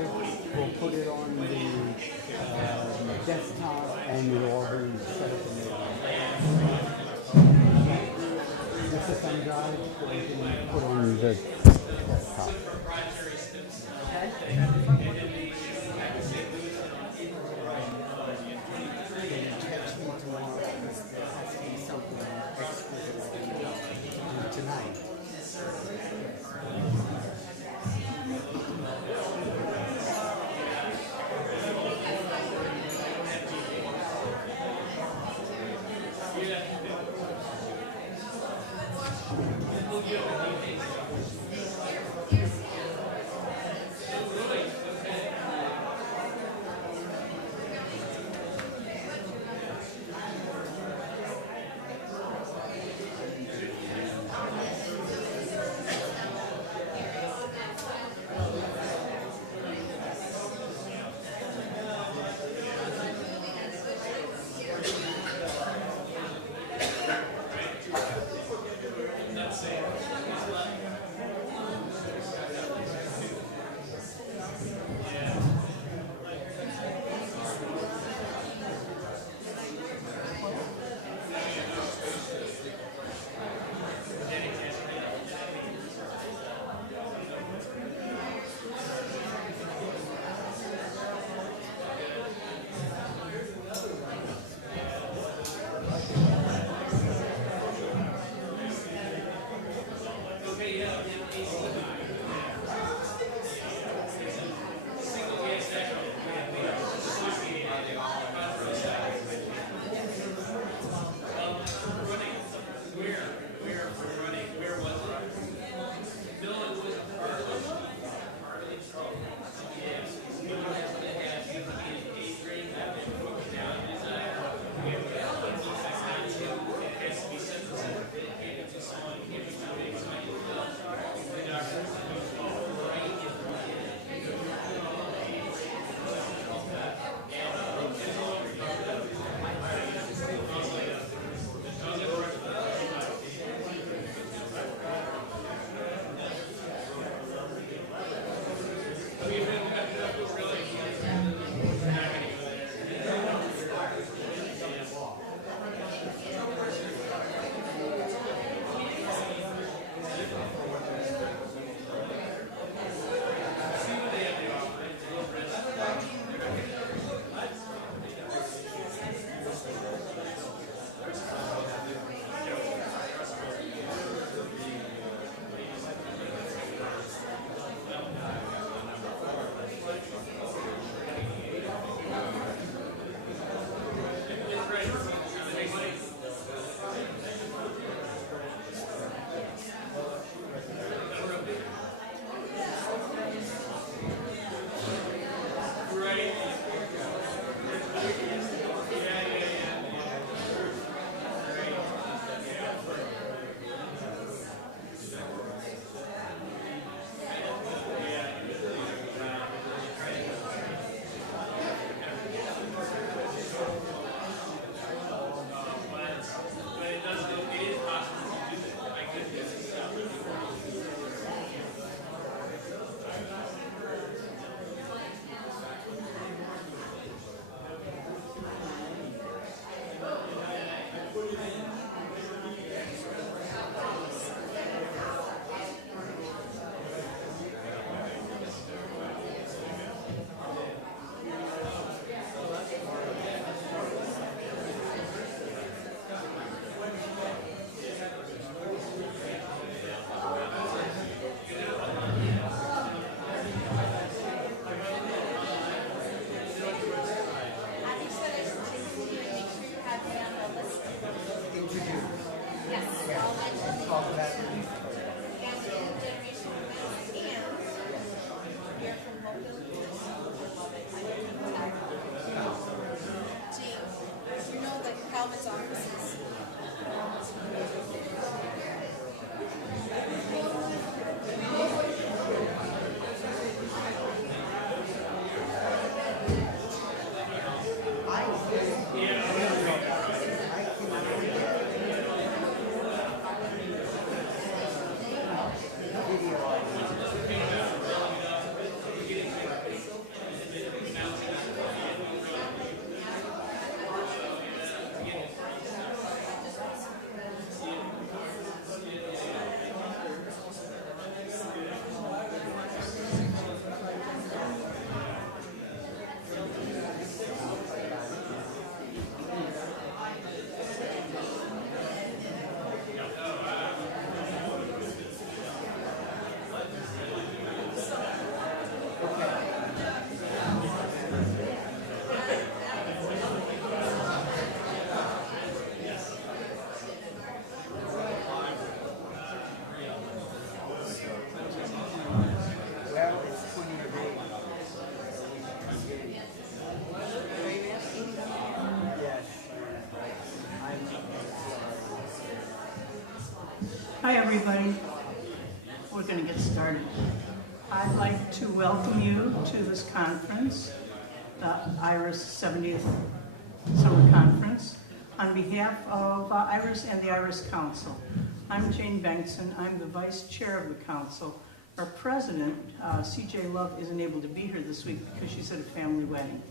drive, we'll put it on the desktop, and it'll already set up in this is thumb drive that we can put on the desktop. Tonight. Hi, everybody. We're going to get started. I'd like to welcome you to this conference, the IRAS 70th Summer Conference, on behalf of IRAS and the IRAS Council. I'm Jane Bengtson. I'm the Vice Chair of the Council. Our President, CJ Love, isn't able to be here this week because she's at a family wedding,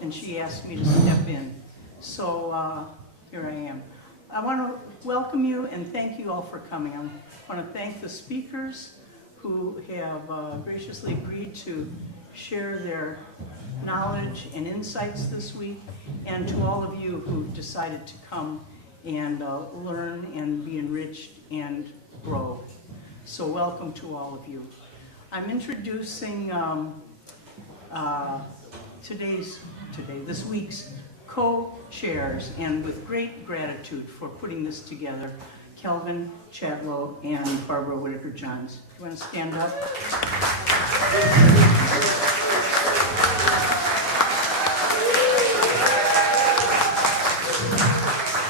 and she asked me to step in. So here I am. I want to welcome you and thank you all for coming. I want to thank the speakers who have graciously agreed to share their knowledge and insights this week, and to all of you who decided to come and learn and be enriched and grow. So welcome to all of you. I'm introducing this week's co-chairs, and with great gratitude for putting this together, Kelvin Chatlos and Barbara Whitaker-Johns. You want to stand up?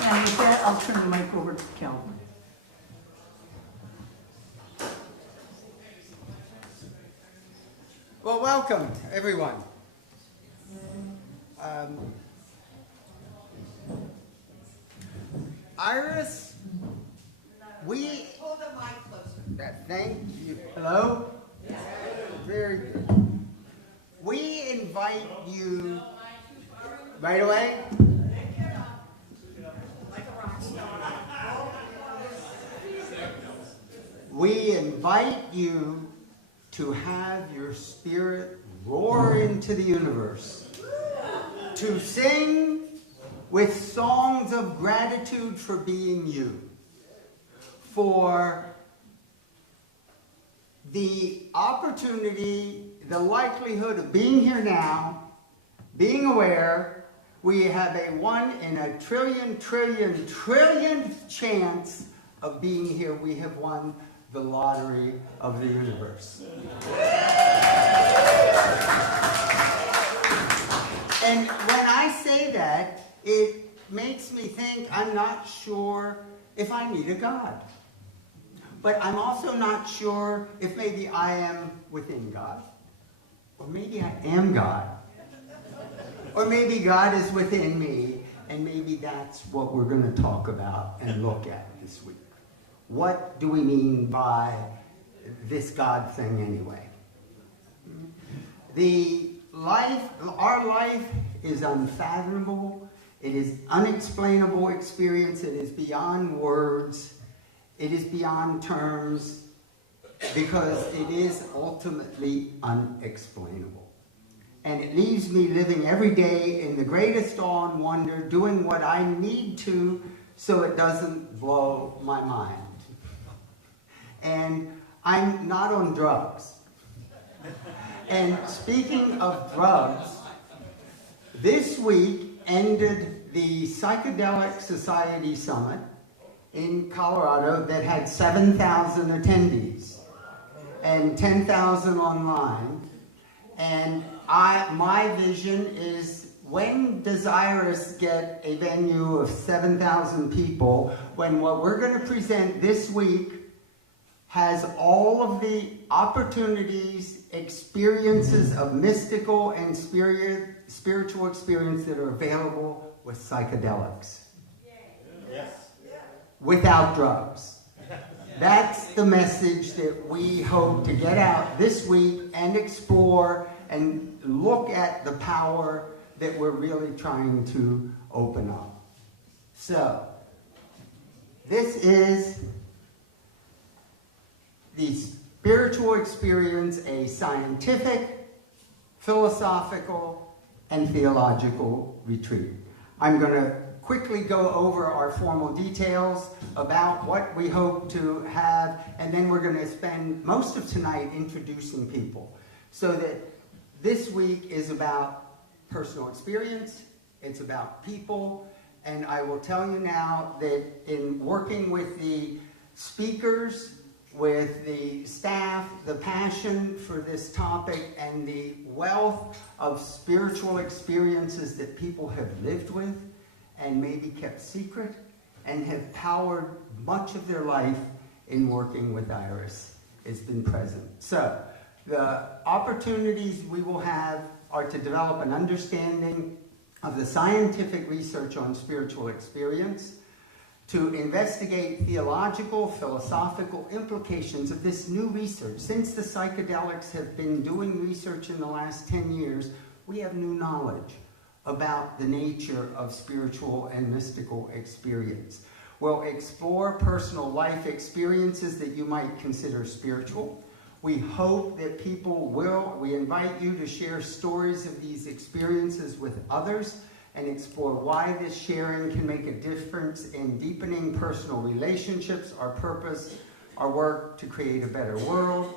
And with that, I'll turn the mic over to Kelvin. Well, welcome, everyone. IRAS, we... Hold the mic closer. Thank you. Hello? Yes. Very good. We invite you... Right away? Like a rock star. We invite you to have your spirit roar into the universe, to sing with songs of gratitude for being you, for the opportunity, the likelihood of being here now, being aware we have a 1 in a trillionth chance of being here. We have won the lottery of the universe. And when I say that, it makes me think I'm not sure if I need a God. But I'm also not sure if maybe I am within God. Or maybe I am God. Or maybe God is within me, and maybe that's what we're going to talk about and look at this week. What do we mean by this God thing anyway? Our life is unfathomable. It is unexplainable experience. It is beyond words. It is beyond terms, because it is ultimately unexplainable. And it leaves me living every day in the greatest awe and wonder, doing what I need to so it doesn't blow my mind. And I'm not on drugs. And speaking of drugs, this week ended the Psychedelic Society Summit in Colorado that had 7,000 attendees and 10,000 online. And my vision is, when does IRAS get a venue of 7,000 people, when what we're going to present this week has all of the opportunities, experiences of mystical and spiritual experience that are available with psychedelics. Yes. Without drugs. That's the message that we hope to get out this week and explore and look at the power that we're really trying to open up. So, this is the spiritual experience, a scientific, philosophical, and theological retreat. I'm going to quickly go over our formal details about what we hope to have, and then we're going to spend most of tonight introducing people. So that this week is about personal experience, it's about people, and I will tell you now that in working with the speakers, with the staff, the passion for this topic, and the wealth of spiritual experiences that people have lived with and maybe kept secret and have powered much of their life in working with IRAS has been present. So the opportunities we will have are to develop an understanding of the scientific research on spiritual experience, to investigate theological, philosophical implications of this new research. Since the psychedelics have been doing research in the last 10 years, we have new knowledge about the nature of spiritual and mystical experience. We'll explore personal life experiences that you might consider spiritual. We hope that we invite you to share stories of these experiences with others and explore why this sharing can make a difference in deepening personal relationships, our purpose, our work to create a better world.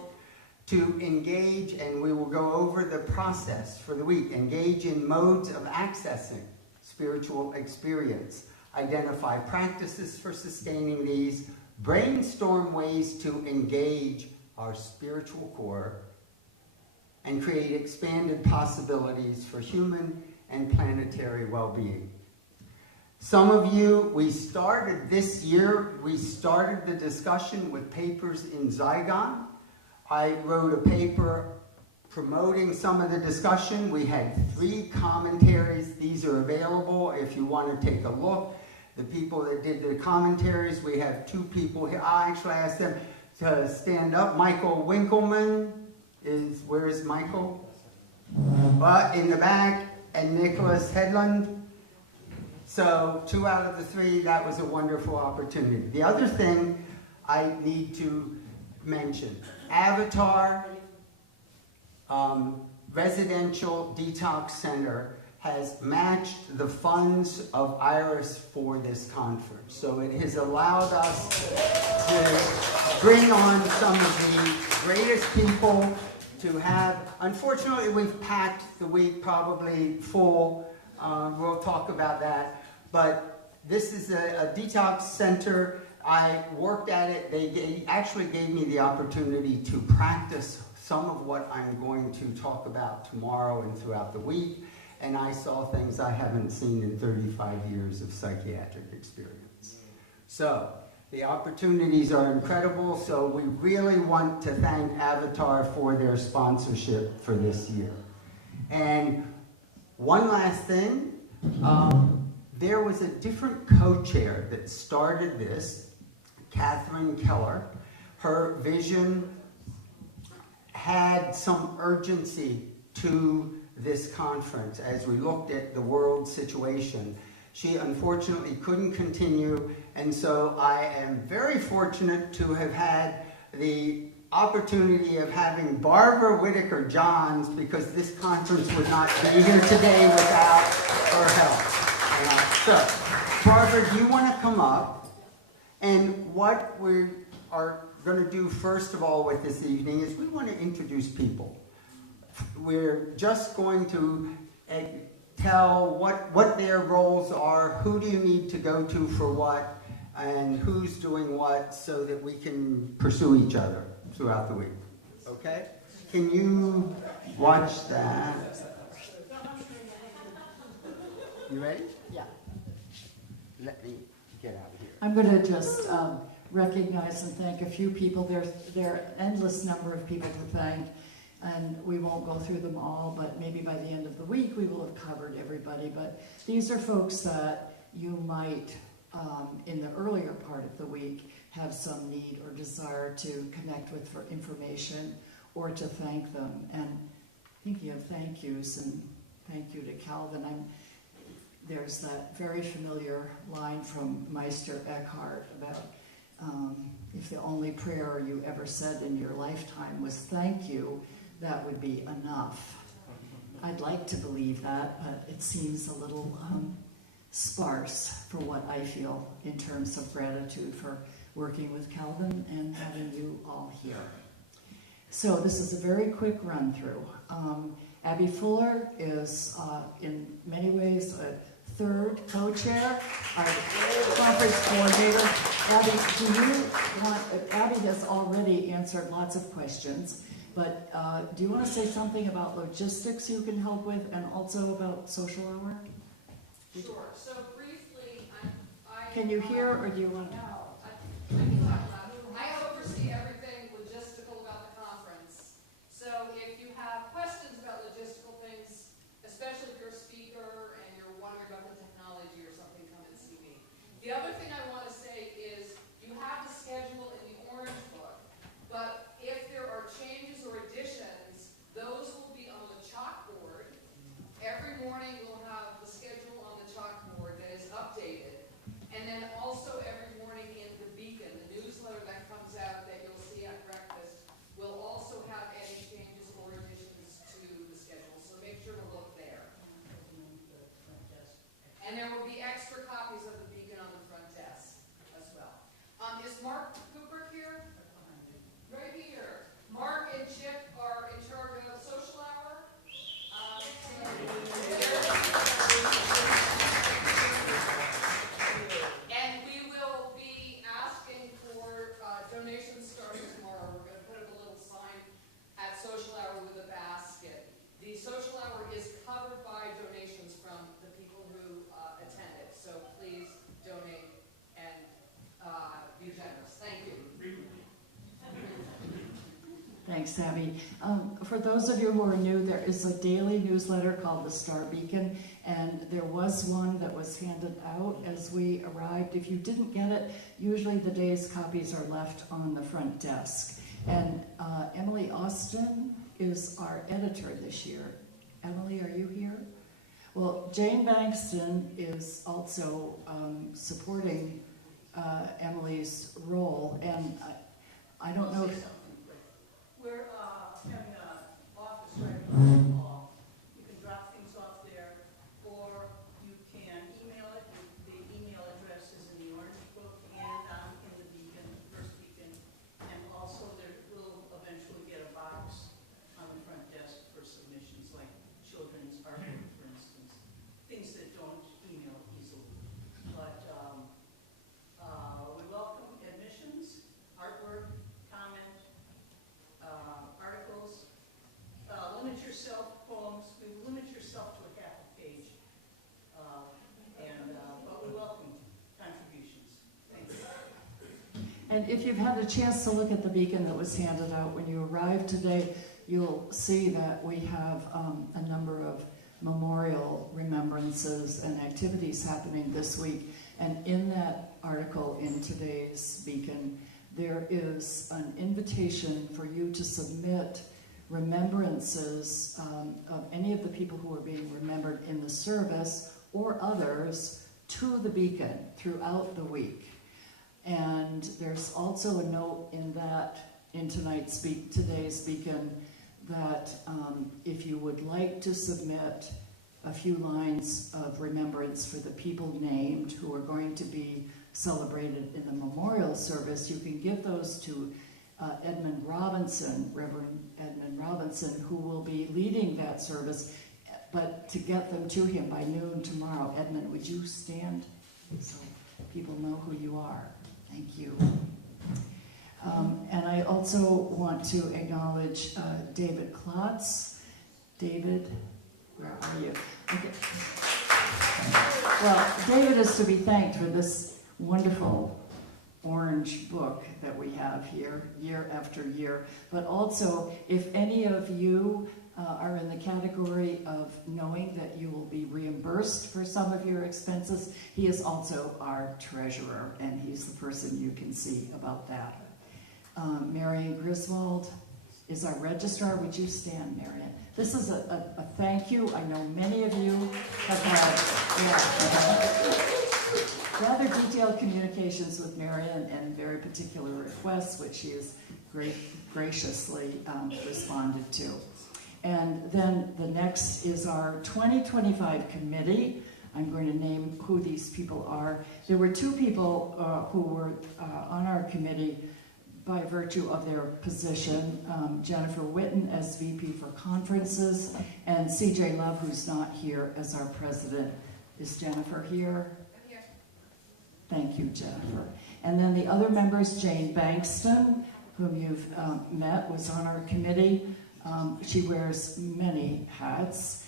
To engage, and we will go over the process for the week, engage in modes of accessing spiritual experience, identify practices for sustaining these, brainstorm ways to engage our spiritual core, and create expanded possibilities for human and planetary well-being. Some of you, this year, we started the discussion with papers in Zygon. I wrote a paper promoting some of the discussion. We had 3 commentaries. These are available if you want to take a look. The people that did the commentaries, we have 2 people here. I actually asked them to stand up. Michael Winkleman where is Michael? In the back, and Nicholas Headland. So 2 out of the 3, that was a wonderful opportunity. The other thing I need to mention, Avatar Residential Detox Center has matched the funds of IRAS for this conference. So it has allowed us to bring on some of the greatest people to have. Unfortunately, we've packed the week probably full. We'll talk about that. But this is a detox center. I worked at it. They actually gave me the opportunity to practice some of what I'm going to talk about tomorrow and throughout the week. And I saw things I haven't seen in 35 years of psychiatric experience. So the opportunities are incredible. So we really want to thank Avatar for their sponsorship for this year. And one last thing, there was a different co-chair that started this, Catherine Keller. Her vision had some urgency to this conference as we looked at the world situation. She unfortunately couldn't continue, and so I am very fortunate to have had the opportunity of having Barbara Whitaker Johns, because this conference would not be here today without her help. So, Barbara, do you want to come up? And what we are going to do first of all with this evening is we want to introduce people. We're just going to tell what their roles are, who do you need to go to for what, and who's doing what, so that we can pursue each other throughout the week. Okay? Can you watch that? You ready? Yeah. Let me get out of here. I'm going to just recognize and thank a few people. There are an endless number of people to thank, and we won't go through them all, but maybe by the end of the week we will have covered everybody. But these are folks that you might, in the earlier part of the week, have some need or desire to connect with for information or to thank them. And thinking of thank yous, and thank you to Calvin, there's that very familiar line from Meister Eckhart about if the only prayer you ever said in your lifetime was thank you, that would be enough. I'd like to believe that, but it seems a little sparse for what I feel in terms of gratitude for working with Calvin and having you all here. So this is a very quick run through. Abby Fuller is in many ways a third co-chair, our conference coordinator. Abby has already answered lots of questions, but do you want to say something about logistics you can help with, and also about social work? Sure. So briefly, Can you hear, or do you want to? No, I can talk loud. I have And there will be extra copies of the beacon on the front desk as well. Is Mark Cooper here? Right here. Mark and Chip are in charge of social hour. And we will be asking for donations starting tomorrow. We're going to put up a little sign at social hour with a basket. The social hour is covered by donations from the people who attend it. So please donate and be generous. Thank you. Thanks, Abby. For those of you who are new, there is a daily newsletter called the Star Beacon, and there was one that was handed out as we arrived. If you didn't get it, usually the day's copies are left on the front desk. And Emily Austin is our editor this year. Emily, are you here? Well, Jane Bankston is also supporting Emily's role, and I don't know if... We're having an office right across the hall. You can drop things off there, or you can email it. The email address is in the orange book and in the beacon, first beacon. And also there will eventually get a box on the front desk for submissions like children's artwork, for instance. Things that don't email easily. But we welcome admissions, artwork, comment, articles. Limit yourself, poems. We limit yourself to a half a page. But we welcome contributions. Thank you. And if you've had a chance to look at the beacon that was handed out when you arrived today, you'll see that we have a number of memorial remembrances and activities happening this week. And in that article in today's beacon, there is an invitation for you to submit remembrances of any of the people who are being remembered in the service or others to the beacon throughout the week. And there's also a note in today's beacon that if you would like to submit a few lines of remembrance for the people named who are going to be celebrated in the memorial service, you can give those to Edmund Robinson, Reverend Edmund Robinson, who will be leading that service, but to get them to him by noon tomorrow. Edmund, would you stand so people know who you are? Thank you. And I also want to acknowledge David Klotz. David, where are you? Okay. Well, David is to be thanked for this wonderful orange book that we have here year after year. But also, if any of you are in the category of knowing that you will be reimbursed for some of your expenses, he is also our treasurer, and he's the person you can see about that. Marion Griswold is our registrar. Would you stand, Marion? This is a thank you. I know many of you have had rather detailed communications with Marion and very particular requests, which she has graciously responded to. And then the next is our 2025 committee. I'm going to name who these people are. There were two people who were on our committee by virtue of their position, Jennifer Witten as VP for conferences, and CJ Love, who's not here, as our president. Is Jennifer here? I'm here. Thank you, Jennifer. And then the other members, Jane Bankston, whom you've met, was on our committee. She wears many hats.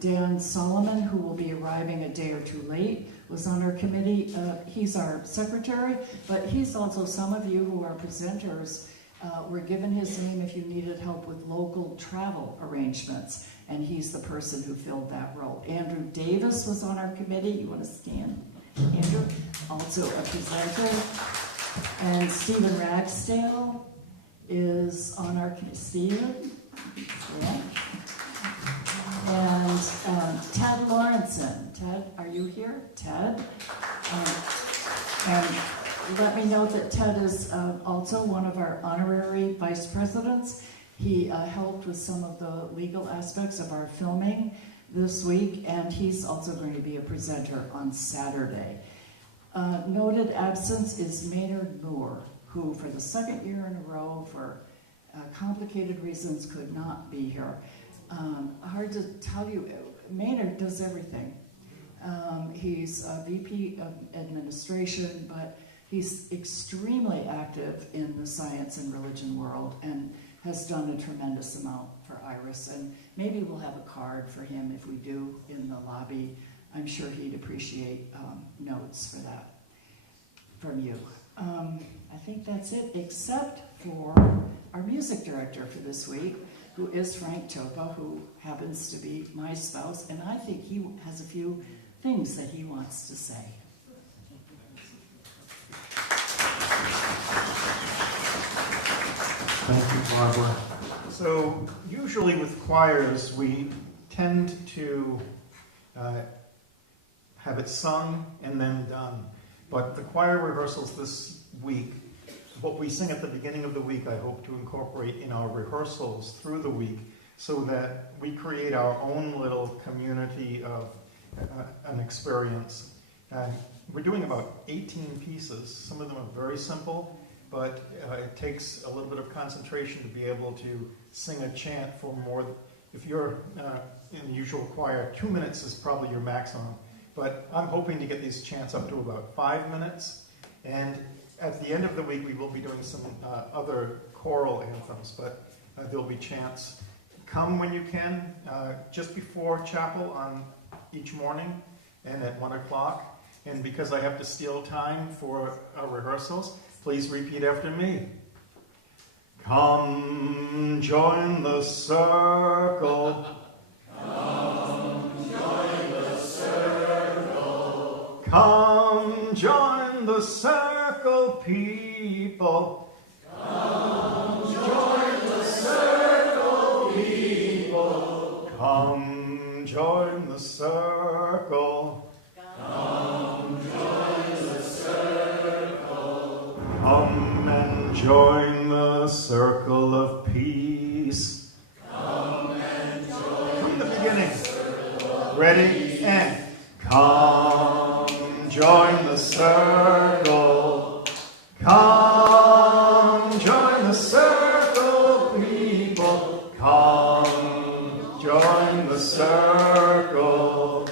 Dan Solomon, who will be arriving a day or two late, was on our committee. He's our secretary, but he's also, some of you who are presenters were given his name if you needed help with local travel arrangements, and he's the person who filled that role. Andrew Davis was on our committee. You want to stand? Andrew, also a presenter. And Stephen Ragsdale is on our committee. Stephen? Yeah. And Ted Lawrenson. Ted, are you here? Ted? And let me note that Ted is also one of our honorary vice presidents. He helped with some of the legal aspects of our filming this week, and he's also going to be a presenter on Saturday. Noted absence is Maynard Moore, who for the second year in a row, for complicated reasons, could not be here. Hard to tell you, Maynard does everything. He's a VP of administration, but he's extremely active in the science and religion world and has done a tremendous amount for IRAS. And maybe we'll have a card for him if we do in the lobby. I'm sure he'd appreciate notes for that from you. I think that's it, except for our music director for this week, who is Frank Chopa, who happens to be my spouse, and I think he has a few things that he wants to say. Thank you, Barbara. So usually with choirs, we tend to have it sung and then done. But the choir rehearsals this week, what we sing at the beginning of the week, I hope to incorporate in our rehearsals through the week so that we create our own little community of an experience. We're doing about 18 pieces. Some of them are very simple, but it takes a little bit of concentration to be able to sing a chant for more. If you're in the usual choir, 2 minutes is probably your maximum. But I'm hoping to get these chants up to about 5 minutes. And at the end of the week, we will be doing some other choral anthems, but there'll be chants. Come when you can, just before chapel on each morning and at 1 o'clock. And because I have to steal time for our rehearsals, please repeat after me. Come, join the circle. Come, join the circle. Come, join the circle, people. Come, join the circle, people. Come, join the circle. Come, join the circle. Come and join the circle of peace. Come and join. From the beginning. Ready and come, join the circle. Come, join the circle, people. Come, join the circle.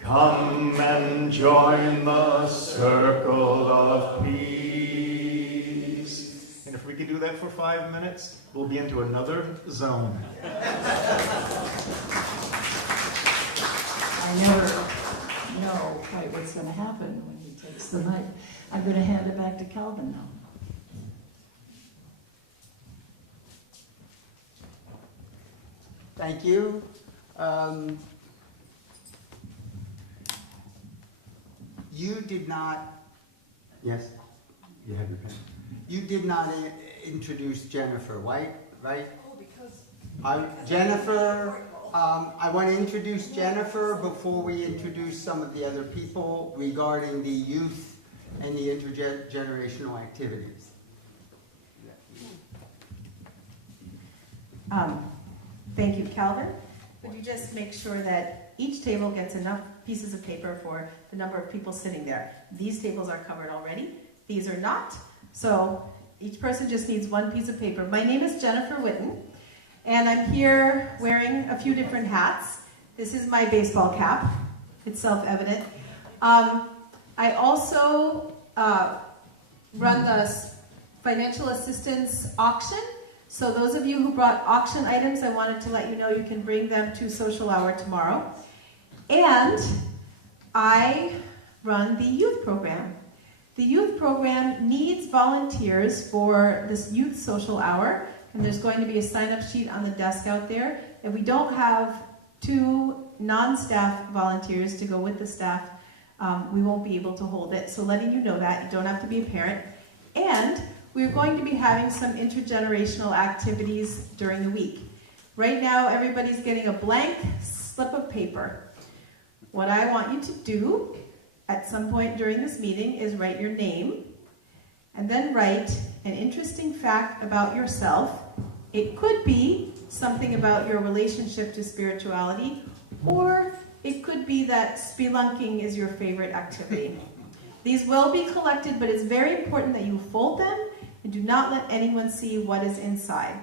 Come and join the circle of peace. And if we could do that for 5 minutes, we'll be into another zone. I never know quite what's going to happen when he takes the mic. I'm going to hand it back to Calvin now. Thank you. You did not, yes, you have your pen. You did not introduce Jennifer White, right? Oh, because... Jennifer, I want to introduce Jennifer before we introduce some of the other people regarding the youth and the intergenerational activities. Thank you, Calvin. Would you just make sure that each table gets enough pieces of paper for the number of people sitting there? These tables are covered already. These are not. So each person just needs one piece of paper. My name is Jennifer Witten, and I'm here wearing a few different hats. This is my baseball cap. It's self-evident. I also run the financial assistance auction. So those of you who brought auction items, I wanted to let you know you can bring them to social hour tomorrow. And I run the youth program. The youth program needs volunteers for this youth social hour, and there's going to be a sign-up sheet on the desk out there. If we don't have 2 non-staff volunteers to go with the staff, we won't be able to hold it. So letting you know that, you don't have to be a parent. And we're going to be having some intergenerational activities during the week. Right now, everybody's getting a blank slip of paper. What I want you to do at some point during this meeting is write your name, and then write an interesting fact about yourself. It could be something about your relationship to spirituality, or it could be that spelunking is your favorite activity. These will be collected, but it's very important that you fold them and do not let anyone see what is inside.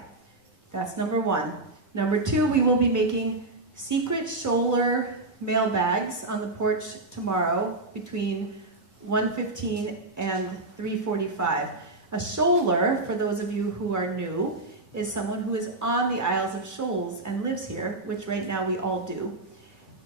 That's number one. Number two, we will be making secret Scholler mail bags on the porch tomorrow between 1:15 and 3:45. A Scholler, for those of you who are new, is someone who is on the Isles of Shoals and lives here, which right now we all do.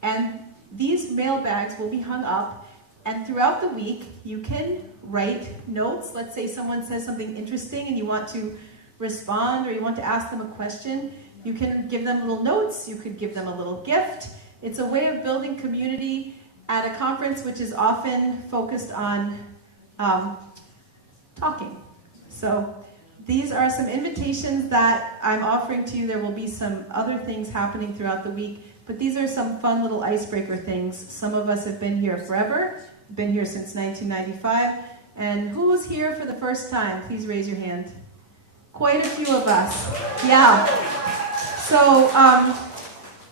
And these mail bags will be hung up, and throughout the week you can write notes. Let's say someone says something interesting and you want to respond or you want to ask them a question. You can give them little notes, you could give them a little gift. It's a way of building community at a conference which is often focused on talking. So these are some invitations that I'm offering to you. There will be some other things happening throughout the week, but these are some fun little icebreaker things. Some of us have been here forever, been here since 1995, and who's here for the first time? Please raise your hand. Quite a few of us, yeah.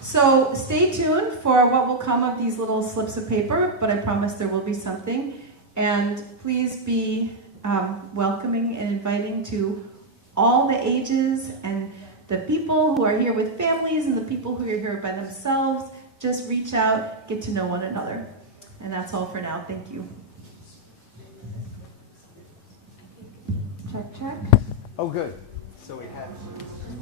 So stay tuned for what will come of these little slips of paper, but I promise there will be something. And please be welcoming and inviting to all the ages and the people who are here with families and the people who are here by themselves. Just reach out, get to know one another. And that's all for now. Thank you. Check, check. Oh, good. So we have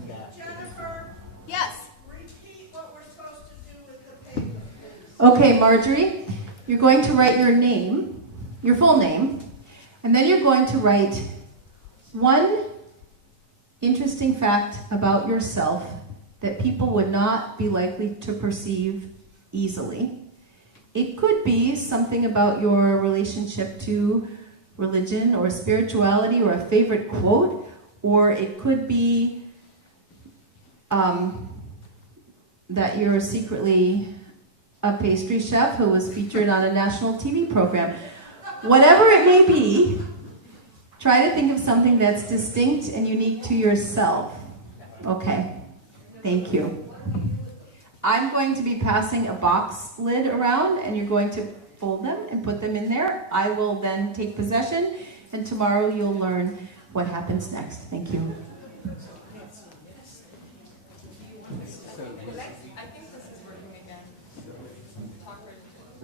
that. Jennifer, Yes. repeat what we're supposed to do with the paper. Okay, Marjorie, you're going to write your name, your full name, and then you're going to write one interesting fact about yourself that people would not be likely to perceive easily. It could be something about your relationship to religion or spirituality or a favorite quote, or it could be that you're secretly a pastry chef who was featured on a national TV program. Whatever it may be, try to think of something that's distinct and unique to yourself. Okay, thank you. I'm going to be passing a box lid around, and you're going to fold them and put them in there. I will then take possession, and tomorrow you'll learn what happens next. Thank you.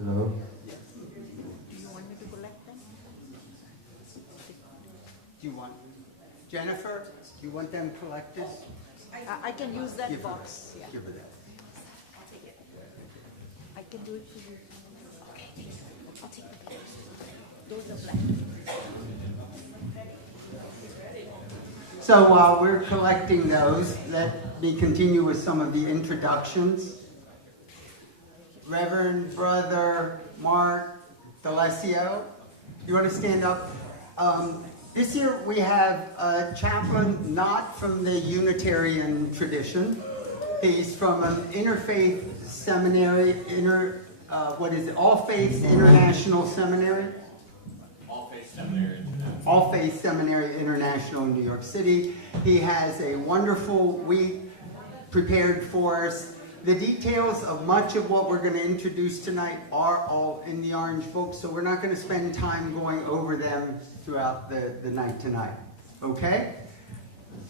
Hello? Do you want me to collect them? Do you want, Jennifer, do you want them collected? I can use that Give her box. that. Yeah. Give her that. I'll take it. I can do it for you. Okay. I'll take the box. Those are black. So while we're collecting those, let me continue with some of the introductions. Reverend Brother Mark D'Alessio, you want to stand up? This year we have a chaplain not from the Unitarian tradition. He's from an interfaith seminary, All Faith International Seminary? All Faith Seminary. All Faith Seminary International in New York City. He has a wonderful week prepared for us. The details of much of what we're going to introduce tonight are all in the Orange Book, so we're not going to spend time going over them throughout the night tonight. Okay?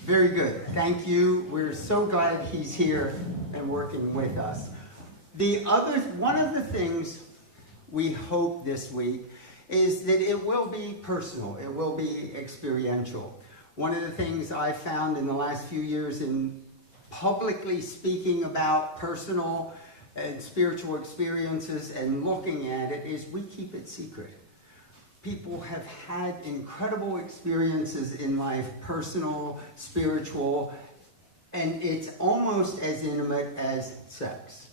Very good. Thank you. We're so glad he's here and working with us. One of the things we hope this week is that it will be personal. It will be experiential. One of the things I found in the last few years in publicly speaking about personal and spiritual experiences and looking at it is we keep it secret. People have had incredible experiences in life, personal, spiritual, and it's almost as intimate as sex.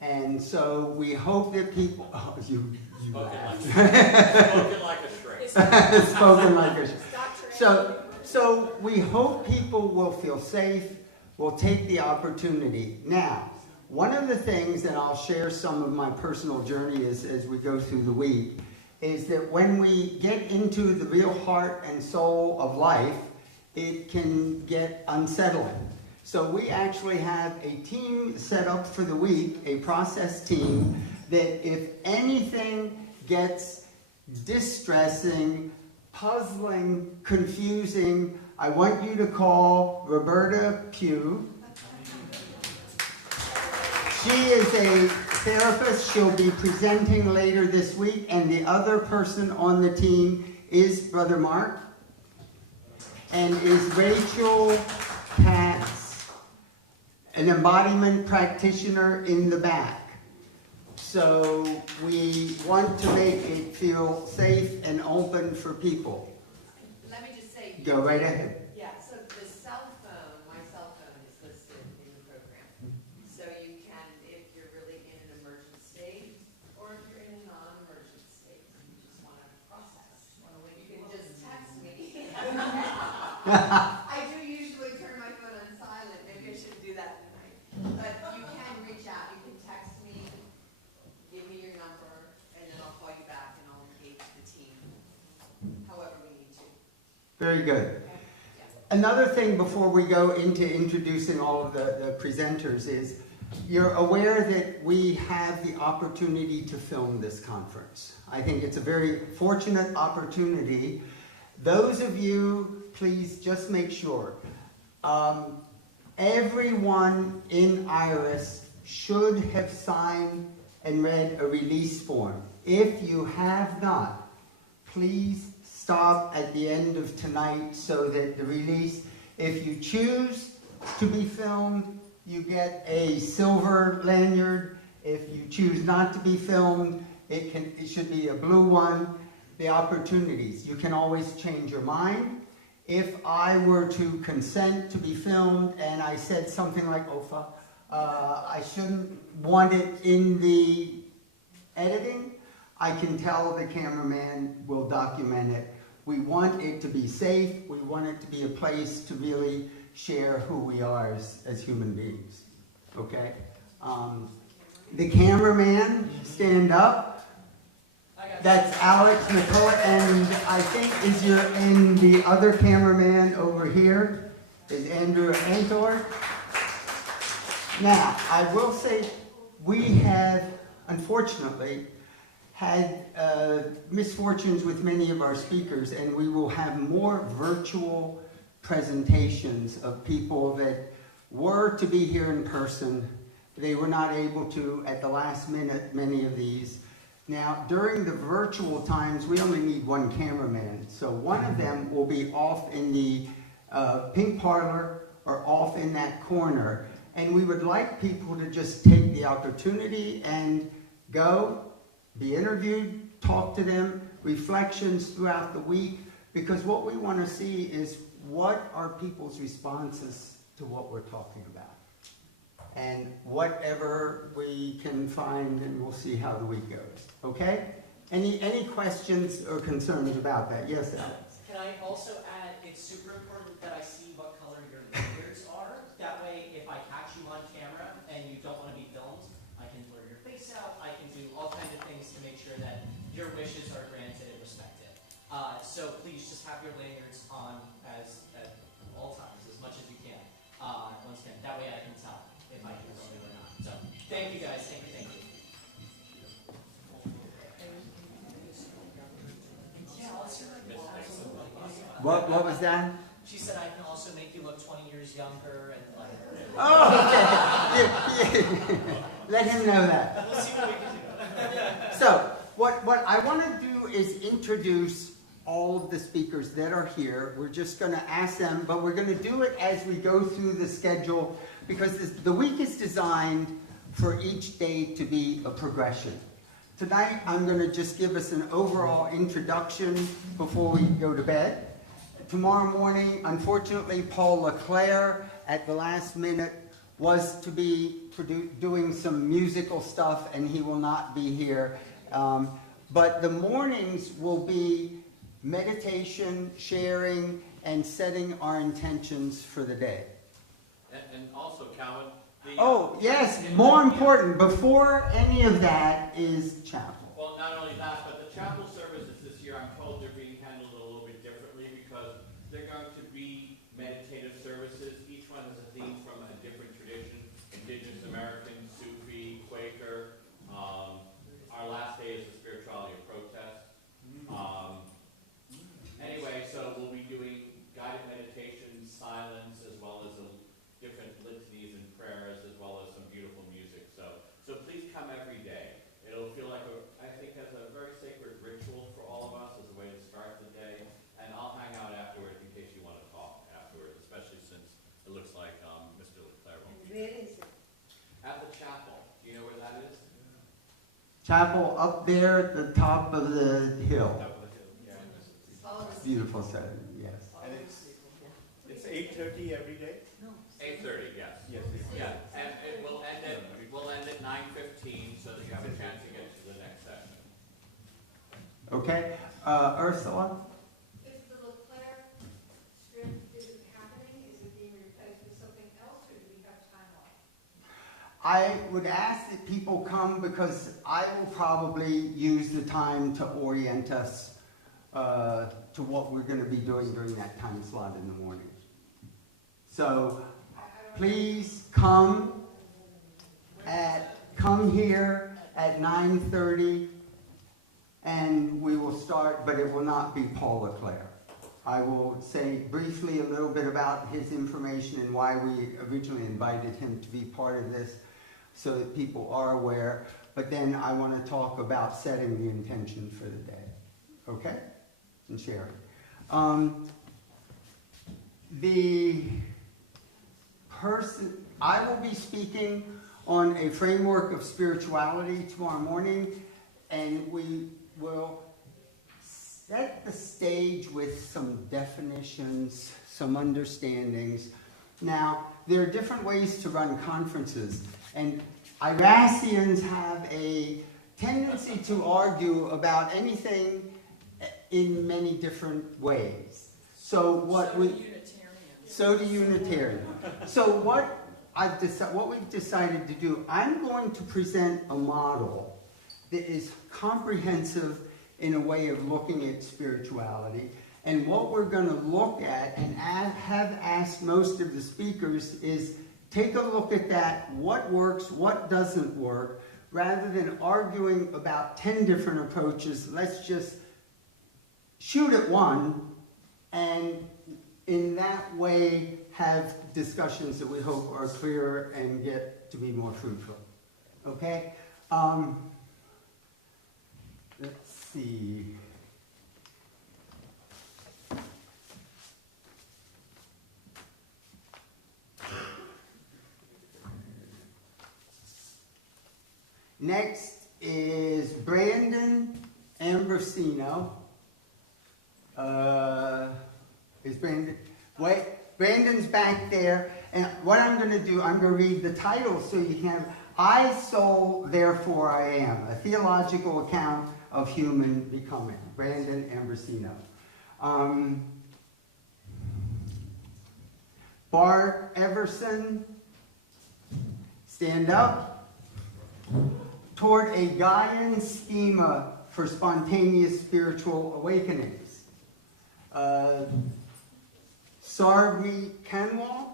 And so we hope that people, Spoken like a shrink. Spoken like a shrink. So we hope people will feel safe, will take the opportunity. Now, one of the things, and I'll share some of my personal journey as we go through the week, is that when we get into the real heart and soul of life, it can get unsettling. So we actually have a team set up for the week, a process team, that if anything gets distressing, puzzling, confusing, I want you to call Roberta Pugh. She is a therapist. She'll be presenting later this week, and the other person on the team is Brother Mark, and is Rachel Katz, an embodiment practitioner in the back. So we want to make it feel safe and open for people. Let me just say. Go right ahead. Yeah, so the cell phone, my cell phone is listed in the program. So you can, if you're really in an emergent state, or if you're in a non-emergent state, you just want to process, you can just text me. I do usually turn my phone on silent, maybe I should do that tonight. But you can reach out, you can text me, give me your number, and then I'll call you back and I'll engage the team, however we need to. Very good. Another thing before we go into introducing all of the presenters is, you're aware that we have the opportunity to film this conference. I think it's a very fortunate opportunity. Those of you, please just make sure, everyone in IRAS should have signed and read a release form. If you have not, please stop at the end of tonight so that the release, if you choose to be filmed, you get a silver lanyard. If you choose not to be filmed, it should be a blue one. The opportunities. You can always change your mind. If I were to consent to be filmed and I said something like, oh fuck, I shouldn't want it in the editing, I can tell the cameraman will document it. We want it to be safe. We want it to be a place to really share who we are as human beings. Okay? The cameraman, stand up. That's Alex Nicole, and I think and the other cameraman over here is Andrew Antor. Now, I will say we have, unfortunately, had misfortunes with many of our speakers, and we will have more virtual presentations of people that were to be here in person. They were not able to at the last minute, many of these. Now, during the virtual times, we only need one cameraman. So one of them will be off in the pink parlor or off in that corner. And we would like people to just take the opportunity and go, be interviewed, talk to them, reflections throughout the week, because what we want to see is what are people's responses to what we're talking about. And whatever we can find, and we'll see how the week goes. Okay? Any questions or concerns about that? Yes, Alex? Can I also add, it's super important that I see what color your lanyards are. That way, if I catch you on camera and you don't want to be filmed, I can blur your face out. I can do all kinds of things to make sure that your wishes are granted and respected. So please just have your lanyards on at all times, as much as you can. Once again, that way I can tell if I can film you or not. So thank you guys. Thank you. Thank you. What was that? She said I can also make you look 20 years younger and like. Oh, okay. Yeah. Let him know that. We'll see what we can do. So, what I want to do is introduce all of the speakers that are here. We're just going to ask them, but we're going to do it as we go through the schedule, because the week is designed for each day to be a progression. Tonight, I'm going to just give us an overall introduction before we go to bed. Tomorrow morning, unfortunately, Paul Leclerc, at the last minute, was to be doing some musical stuff, and he will not be here. But the mornings will be meditation, sharing, and setting our intentions for the day. And also, Calvin, Oh, yes, more important, before any of that is chapel. well, not only that, but the chapel services this year, I'm told they're being handled a little bit differently, because they're going to be meditative services. Each one has a theme from Chapel up there at the top of the hill. Beautiful setting, yes. And it's 8:30 every day? 8:30, yes. Yes. Yeah, and we'll end at 9:15 so that you have a chance to get to the next session. Okay, Ursula? If the LeClaire strip isn't happening, is it being replaced with something else, or do we have time off? I would ask that people come because I will probably use the time to orient us to what we're going to be doing during that time slot in the morning. So please come here at 9:30 and we will start, but it will not be Paul LeClaire. I will say briefly a little bit about his information and why we originally invited him to be part of this so that people are aware, but then I want to talk about setting the intention for the day, okay? And sharing. I will be speaking on a framework of spirituality tomorrow morning, and we will set the stage with some definitions, some understandings. Now, there are different ways to run conferences, and IRASians have a tendency to argue about anything in many different ways. So do Unitarians. So what we've decided to do, I'm going to present a model that is comprehensive in a way of looking at spirituality. And what we're going to look at and have asked most of the speakers is take a look at that, what works, what doesn't work, rather than arguing about 10 different approaches. Let's just shoot at one, and in that way have discussions that we hope are clearer and get to be more fruitful. Okay? Let's see. Next is Brandon Ambrosino. Is Brandon? Wait, Brandon's back there. And what I'm going to do, I'm going to read the title so you can. I, Soul, Therefore I Am. A Theological Account of Human Becoming. Brandon Ambrosino. Bart Everson. Stand up. Toward a Gaian Schema for Spontaneous Spiritual Awakenings. Sarvi Kanwal.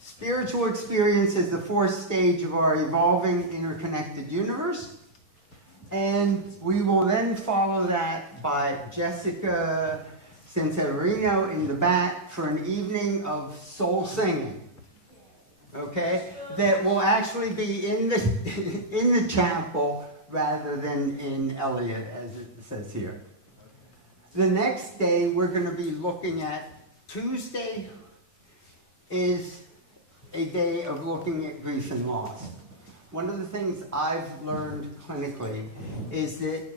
Spiritual experience is the fourth stage of our evolving interconnected universe. And we will then follow that by Jessica Sanseverino in the back for an evening of soul singing. Okay? That will actually be in the chapel rather than in Elliott, as it says here. The next day we're going to be looking at, Tuesday is a day of looking at grief and loss. One of the things I've learned clinically is that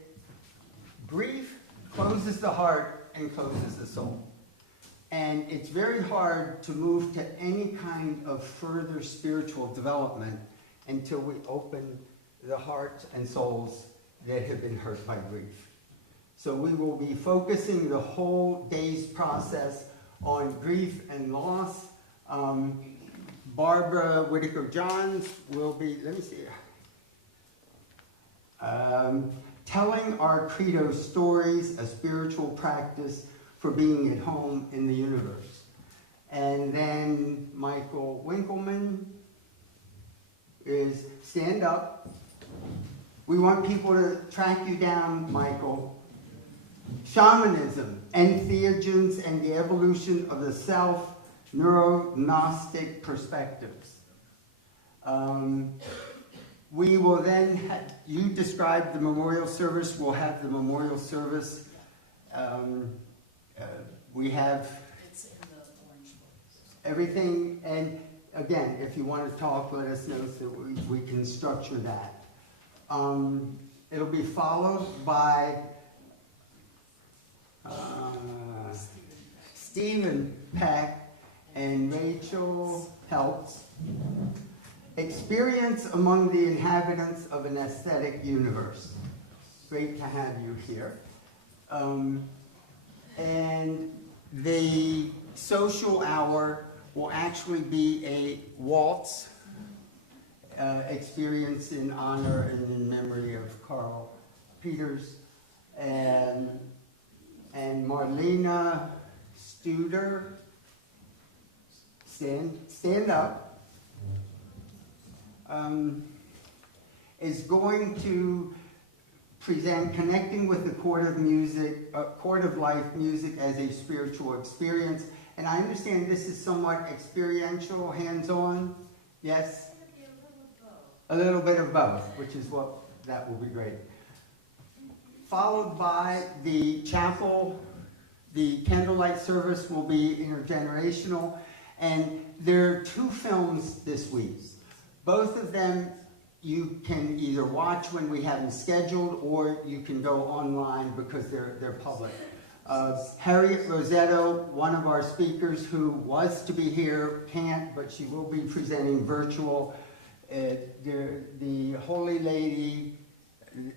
grief closes the heart and closes the soul. And it's very hard to move to any kind of further spiritual development until we open the hearts and souls that have been hurt by grief. So we will be focusing the whole day's process on grief and loss. Barbara Whitaker-Johns will be, let me see, telling our credo stories, a spiritual practice for being at home in the universe. And then Michael Winkleman is stand up. We want people to track you down, Michael. Shamanism, entheogens, and the evolution of the self, neuro-gnostic perspectives. We will then, you described the memorial service, we'll have the memorial service. We have everything, and again, if you want to talk, let us know so we can structure that. It'll be followed by Stephen Peck and Rachel Peltz. Experience among the inhabitants of an aesthetic universe. Great to have you here. And the social hour will actually be a waltz experience in honor and in memory of Carl Peters. And Marlena Studer, stand up, is going to present Connecting with the Court of Life Music as a Spiritual Experience. And I understand this is somewhat experiential, hands-on, yes? A little bit of both, which is what, that will be great. Followed by the chapel. The candlelight service will be intergenerational. And there are 2 films this week. Both of them you can either watch when we have them scheduled, or you can go online because they're public. Harriet Rosetto, one of our speakers who was to be here, can't, but she will be presenting virtual. The Holy Lady,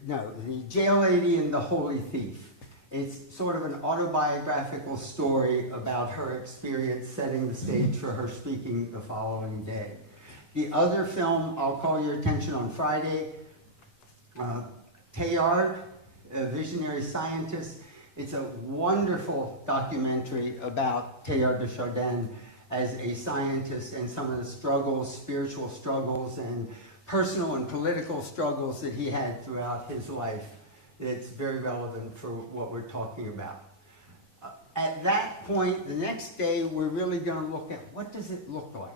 no, the Jail Lady and the Holy Thief. It's sort of an autobiographical story about her experience setting the stage for her speaking the following day. The other film, I'll call your attention on Friday, Teilhard, a visionary scientist. It's a wonderful documentary about Teilhard de Chardin as a scientist and some of the struggles, spiritual struggles, and personal and political struggles that he had throughout his life. It's very relevant for what we're talking about. At that point, the next day, we're really going to look at what does it look like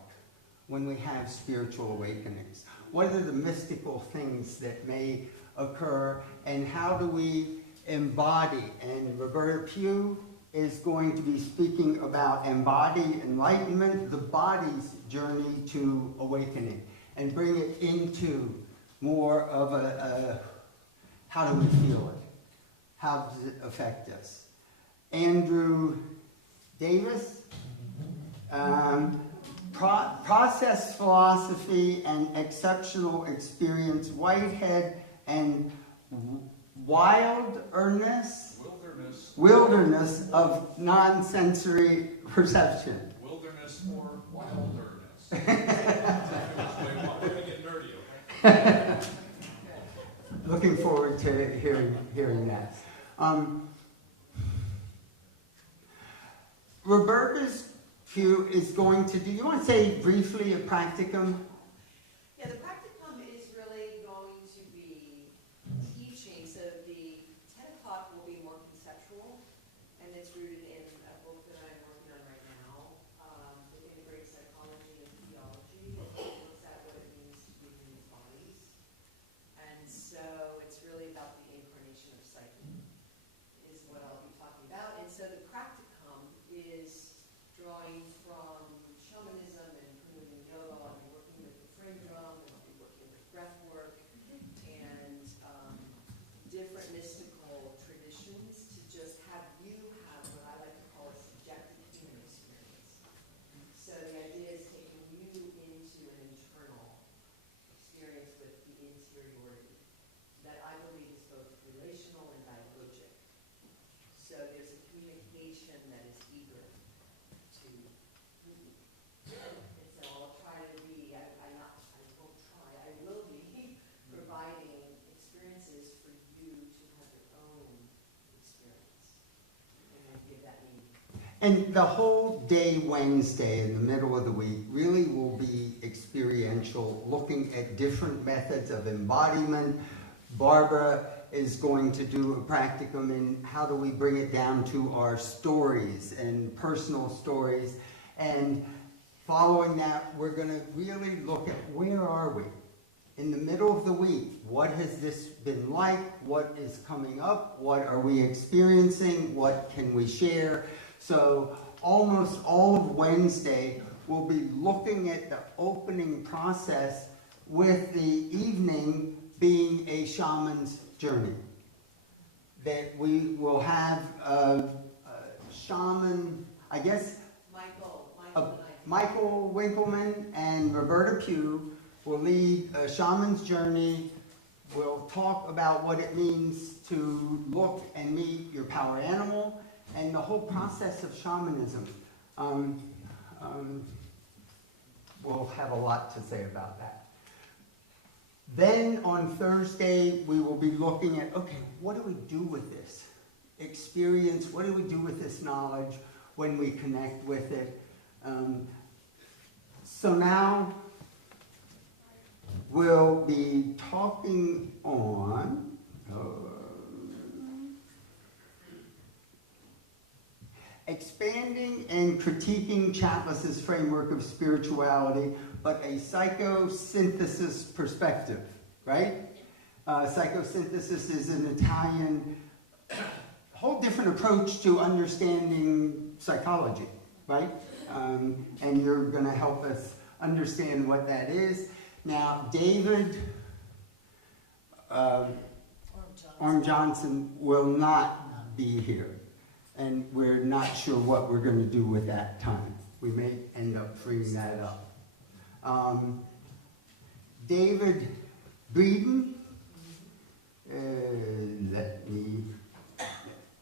when we have spiritual awakenings? What are the mystical things that may occur, and how do we embody? And Roberta Pugh is going to be speaking about embodied enlightenment, the body's journey to awakening, and bring it into more of a how do we feel it? How does it affect us? Andrew Davis, process philosophy and exceptional experience, Whitehead and wilderness of non-sensory perception. Wilderness or wilderness. We're gonna get nerdy, okay? Looking forward to hearing that. Roberta's Pugh is going to do, you want to say briefly a practicum? Yeah, the practicum is really going to be teaching. So the 10 o'clock will be more conceptual, and it's rooted in a book that I'm working on right now, with integrated psychology and theology. It looks at what it means to be in these bodies. And so it's really about the incarnation of psyche, is what I'll be talking about. And so the practicum is drawing from shamanism and Kundalini yoga. I'll be working with the frame drum, and I'll be working with breath work and different mystical traditions to just have you have what I like to call a subjective human experience. So the idea is taking you into an internal experience with the interiority that I believe is both relational and dialogic. So there's a communication that is eager to meet. And so I'll try to be, I will be providing experiences for you to have your own experience. And then give that meaning. And the whole day Wednesday in the middle of the week really will be experiential, looking at different methods of embodiment. Barbara is going to do a practicum in how do we bring it down to our stories and personal stories. And following that, we're going to really look at where are we? In the middle of the week, what has this been like? What is coming up? What are we experiencing? What can we share? So almost all of Wednesday we'll be looking at the opening process with the evening being a shaman's journey. That we will have a shaman, I guess, Michael Winkleman and Roberta Pugh will lead a shaman's journey. We'll talk about what it means to look and meet your power animal and the whole process of shamanism. We'll have a lot to say about that. Then on Thursday, we will be looking at, okay, what do we do with this experience? What do we do with this knowledge when we connect with it? So now we'll be talking on expanding and critiquing Chatlos's framework of spirituality, but a psychosynthesis perspective, right? Psychosynthesis is an Italian, whole different approach to understanding psychology, right? And you're going to help us understand what that is. Now, David Orm Johnson will not be here, and we're not sure what we're going to do with that time. We may end up freeing that up. David Breeden,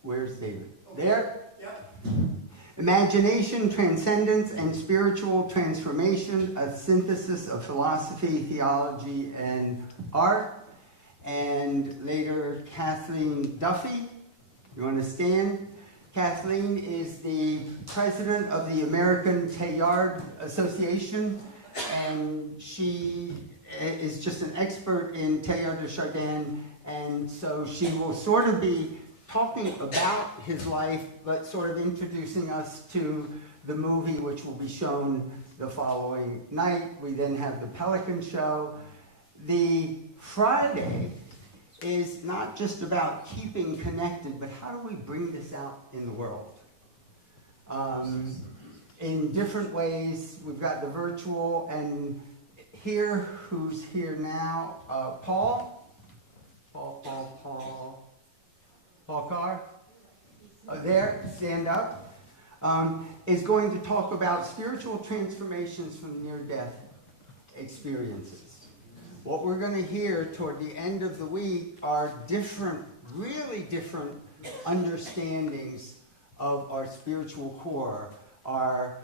where's David? There? Imagination, Transcendence, and Spiritual Transformation, a synthesis of philosophy, theology, and art. And later, Kathleen Duffy. You want to stand? Kathleen is the president of the American Teilhard Association, and she is just an expert in Teilhard de Chardin, and so she will sort of be talking about his life, but sort of introducing us to the movie, which will be shown the following night. We then have the Pelican Show. The Friday is not just about keeping connected, but how do we bring this out in the world? In different ways. We've got the virtual, and here, who's here now? Paul Carr, there, stand up, is going to talk about spiritual transformations from near-death experiences. What we're going to hear toward the end of the week are different, really different understandings of our spiritual core, our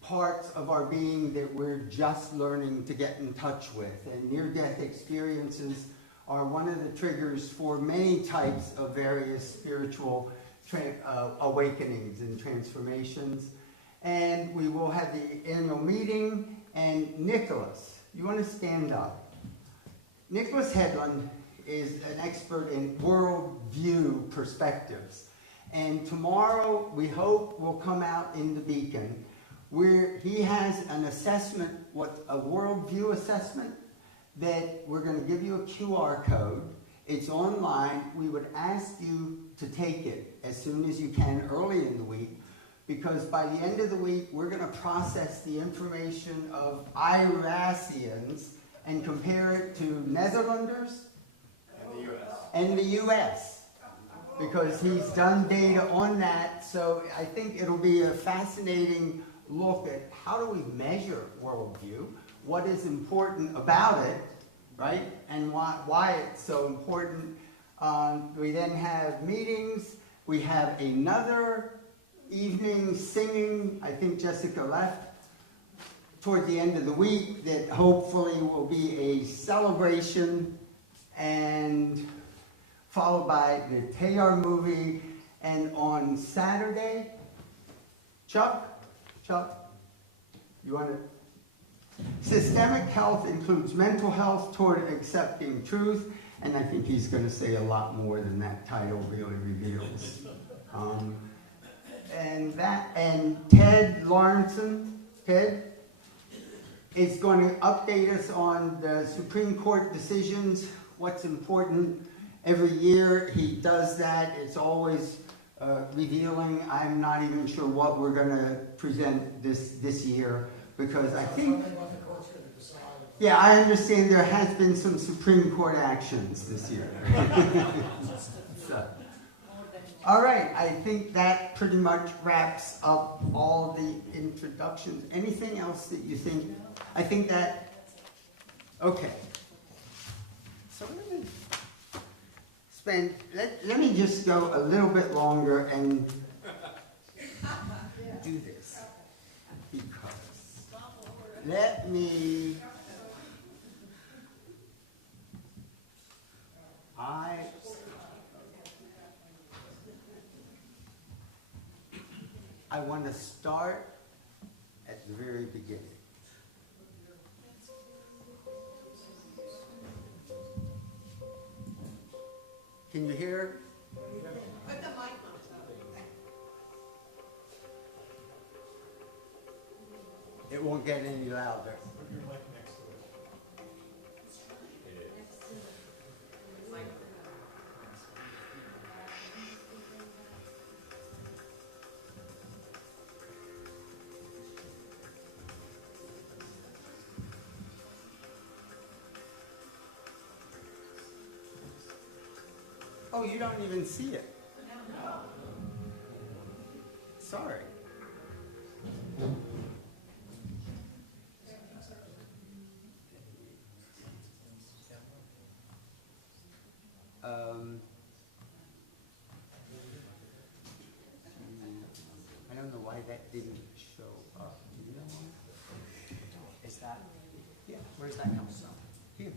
parts of our being that we're just learning to get in touch with. And near-death experiences are one of the triggers for many types of various spiritual awakenings and transformations. And we will have the annual meeting, and Nicholas, you want to stand up. Nicholas Hedlund is an expert in worldview perspectives. And tomorrow, we hope, will come out in the Beacon, where he has an assessment, a worldview assessment, that we're going to give you a QR code. It's online. We would ask you to take it as soon as you can early in the week, because by the end of the week, we're going to process the information of IRASians and compare it to Netherlanders and the US, because he's done data on that. So I think it'll be a fascinating look at how do we measure worldview, what is important about it, right, and why it's so important. We then have meetings. We have another evening singing. I think Jessica left toward the end of the week, that hopefully will be a celebration, and followed by the Teilhard movie. And on Saturday, Chuck, you want to? Systemic health includes mental health toward accepting truth, and I think he's going to say a lot more than that title really reveals. And Ted Lawrenson, Ted, is going to update us on the Supreme Court decisions, what's important. Every year he does that. It's always revealing. I'm not even sure what we're going to present this year, because I think, yeah, I understand there has been some Supreme Court actions this year. So, all right, I think that pretty much wraps up all the introductions. Anything else that you think? I think that, okay. So let me just go a little bit longer and do this. Because let me, I want to start at the very beginning. Can you hear? Put the mic on. It won't get any louder. Put your mic next to it. Oh, you don't even see it. Sorry. I don't know why that didn't show up. Do you know why? Is that, Yeah. where's that coming from? Here.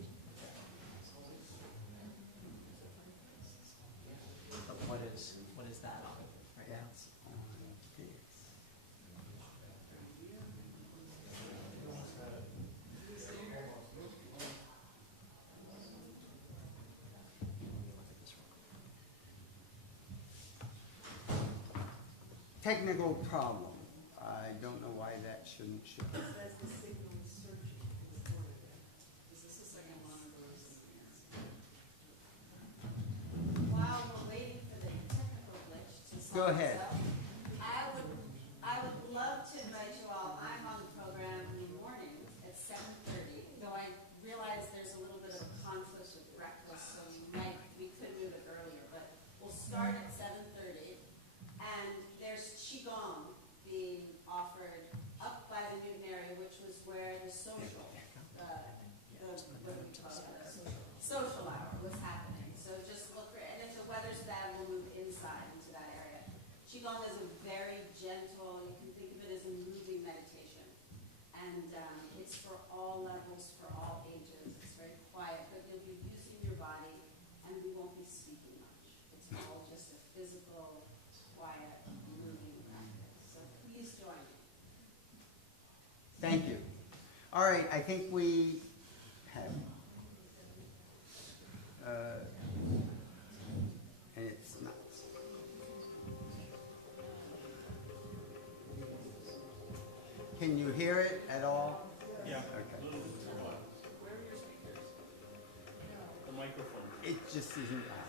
But what is that on right now? That's on this. Technical problem. I don't know why that shouldn't show. Says the signal is searching in the corner there. Is this the second one or something else? While we're waiting for the technical glitch to solve Go ahead. itself, I would love to invite you all. I'm on the program in the mornings at 7:30, though I realize there's a little bit of conflict with breakfast, so we could move it earlier, but we'll start at 7:30, and there's Qigong being offered up by the Newton area, which was where the social, what do we call it? Social hour was happening. So just look for it, and if the weather's bad, we'll move inside into that area. Qigong is a very gentle, you can think of it as a moving meditation. And it's for all levels, for all ages. It's very quiet, but you'll be using your body, and we won't be speaking much. It's all just a physical, quiet, moving practice. So please join me. Thank you. All right, I think we have, and it's not. Can you hear it at all? Yeah. Okay. Where are your speakers? The microphone. It just isn't loud.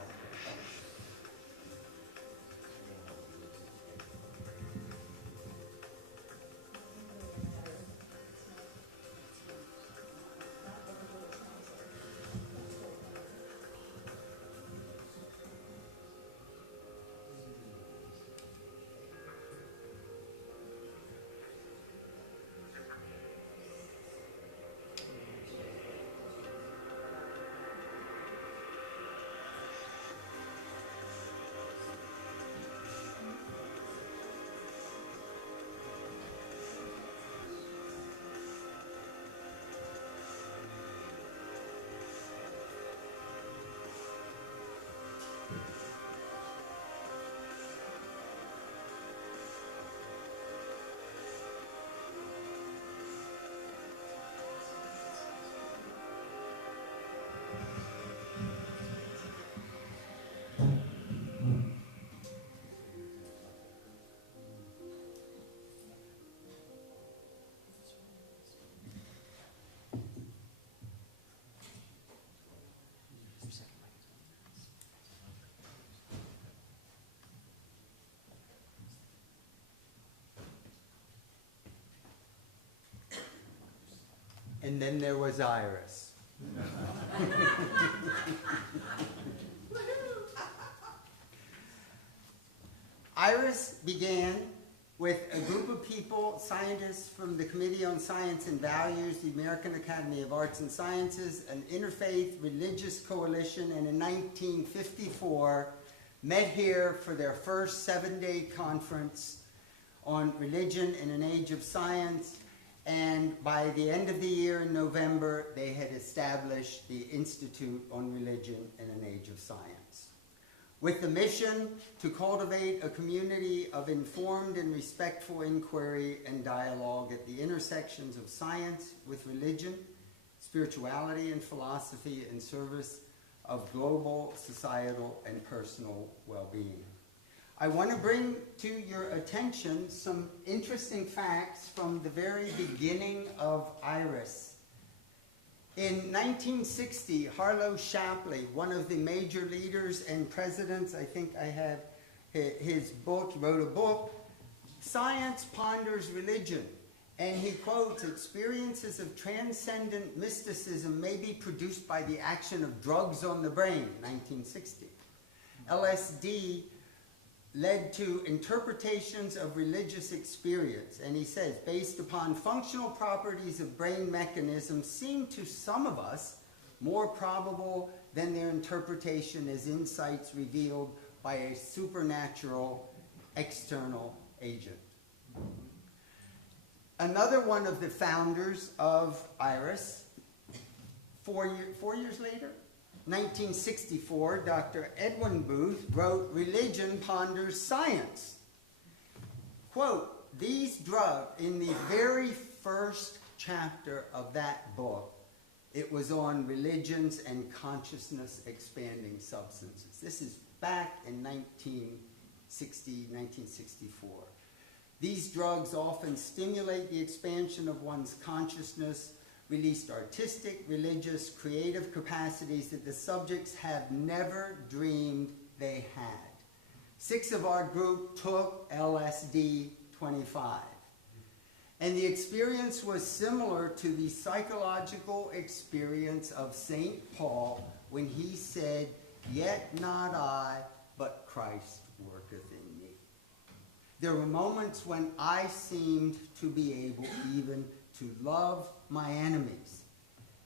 And then there was IRAS. IRAS began with a group of people, scientists from the Committee on Science and Values, the American Academy of Arts and Sciences, an interfaith religious coalition, and in 1954 met here for their first 7-day conference on religion in an age of science. And by the end of the year in November, they had established the Institute on Religion in an Age of Science, with the mission to cultivate a community of informed and respectful inquiry and dialogue at the intersections of science with religion, spirituality, and philosophy in service of global, societal, and personal well-being. I want to bring to your attention some interesting facts from the very beginning of IRAS. In 1960, Harlow Shapley, one of the major leaders and presidents, I think I have his book, he wrote a book, Science Ponders Religion. And he quotes, experiences of transcendent mysticism may be produced by the action of drugs on the brain, 1960. LSD led to interpretations of religious experience, and he says, based upon functional properties of brain mechanisms, seem to some of us more probable than their interpretation as insights revealed by a supernatural external agent. Another one of the founders of IRAS, 4 years later, 1964, Dr. Edwin Booth wrote, Religion Ponders Science. Quote, these drugs, in the very first chapter of that book, it was on religions and consciousness expanding substances. This is back in 1964. These drugs often stimulate the expansion of one's consciousness, released artistic, religious, creative capacities that the subjects have never dreamed they had. 6 of our group took LSD 25. And the experience was similar to the psychological experience of St. Paul when he said, yet not I, but Christ worketh in me. There were moments when I seemed to be able even to love my enemies,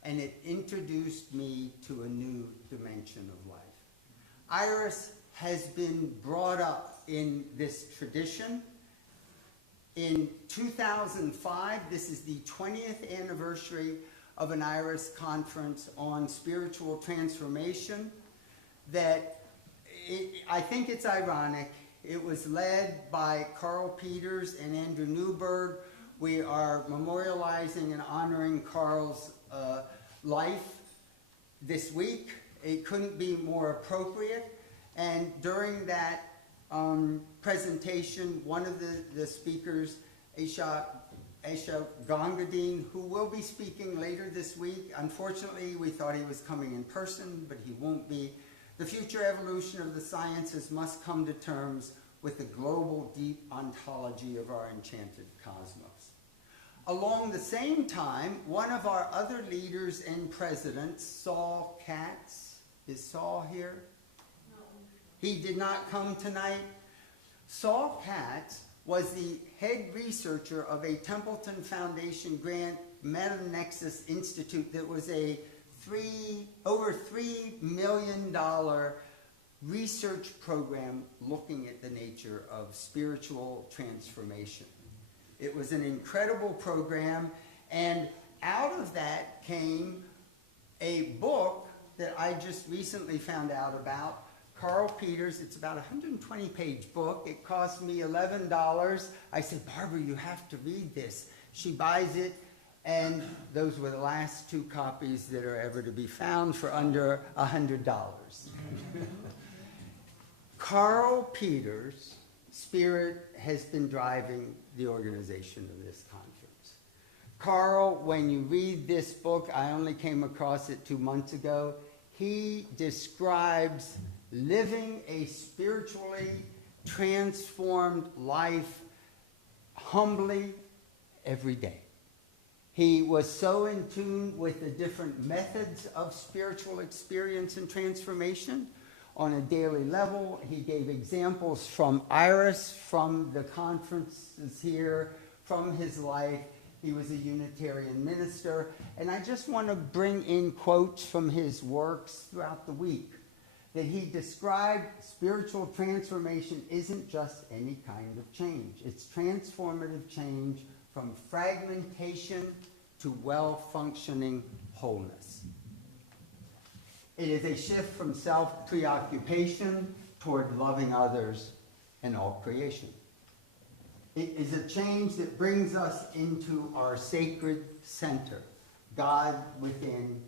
and it introduced me to a new dimension of life. IRAS has been brought up in this tradition. In 2005, this is the 20th anniversary of an IRAS conference on spiritual transformation that I think it's ironic. It was led by Carl Peters and Andrew Newberg. We are memorializing and honoring Carl's life this week. It couldn't be more appropriate. And during that presentation, one of the speakers, Asha Gangadine, who will be speaking later this week. Unfortunately, we thought he was coming in person, but he won't be. The future evolution of the sciences must come to terms with the global deep ontology of our enchanted cosmos. Along the same time, one of our other leaders and presidents, Saul Katz, is Saul here? No. He did not come tonight. Saul Katz was the head researcher of a Templeton Foundation grant Meta-Nexus Institute that was a over $3 million research program looking at the nature of spiritual transformation. It was an incredible program, and out of that came a book that I just recently found out about. Carl Peters, it's about a 120-page book. It cost me $11. I said, Barbara, you have to read this. She buys it, and those were the last 2 copies that are ever to be found for under $100. Carl Peters' spirit has been driving the organization of this conference. Carl, when you read this book, I only came across it 2 months ago, he describes living a spiritually transformed life humbly every day. He was so in tune with the different methods of spiritual experience and transformation on a daily level. He gave examples from IRAS, from the conferences here, from his life. He was a Unitarian minister. And I just want to bring in quotes from his works throughout the week that he described spiritual transformation isn't just any kind of change. It's transformative change from fragmentation to well-functioning wholeness. It is a shift from self-preoccupation toward loving others and all creation. It is a change that brings us into our sacred center, God within,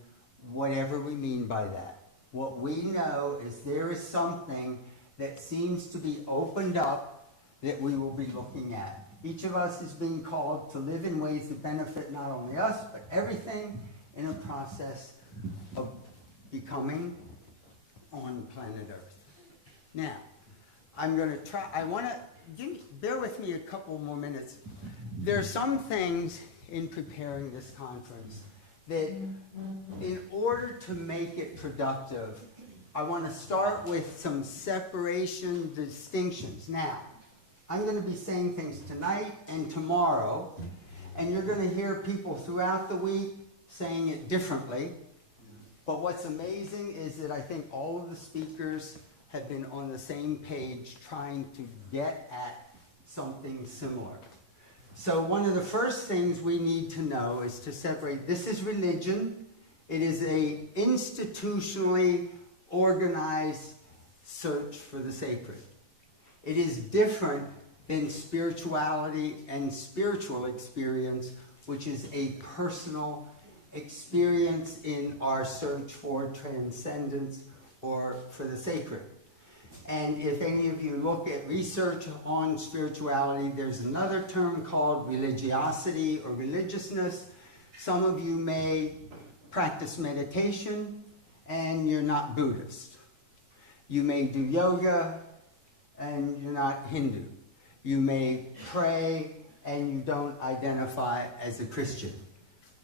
whatever we mean by that. What we know is there is something that seems to be opened up that we will be looking at. Each of us is being called to live in ways that benefit not only us, but everything in a process of becoming on planet Earth. Now, I'm going to try, bear with me a couple more minutes. There are some things in preparing this conference that in order to make it productive, I want to start with some separation distinctions. Now, I'm going to be saying things tonight and tomorrow, and you're going to hear people throughout the week saying it differently. But what's amazing is that I think all of the speakers have been on the same page trying to get at something similar. So one of the first things we need to know is to separate, this is religion. It is a institutionally organized search for the sacred. It is different than spirituality and spiritual experience, which is a personal experience in our search for transcendence or for the sacred. And if any of you look at research on spirituality, there's another term called religiosity or religiousness. Some of you may practice meditation and you're not Buddhist. You may do yoga and you're not Hindu. You may pray and you don't identify as a Christian.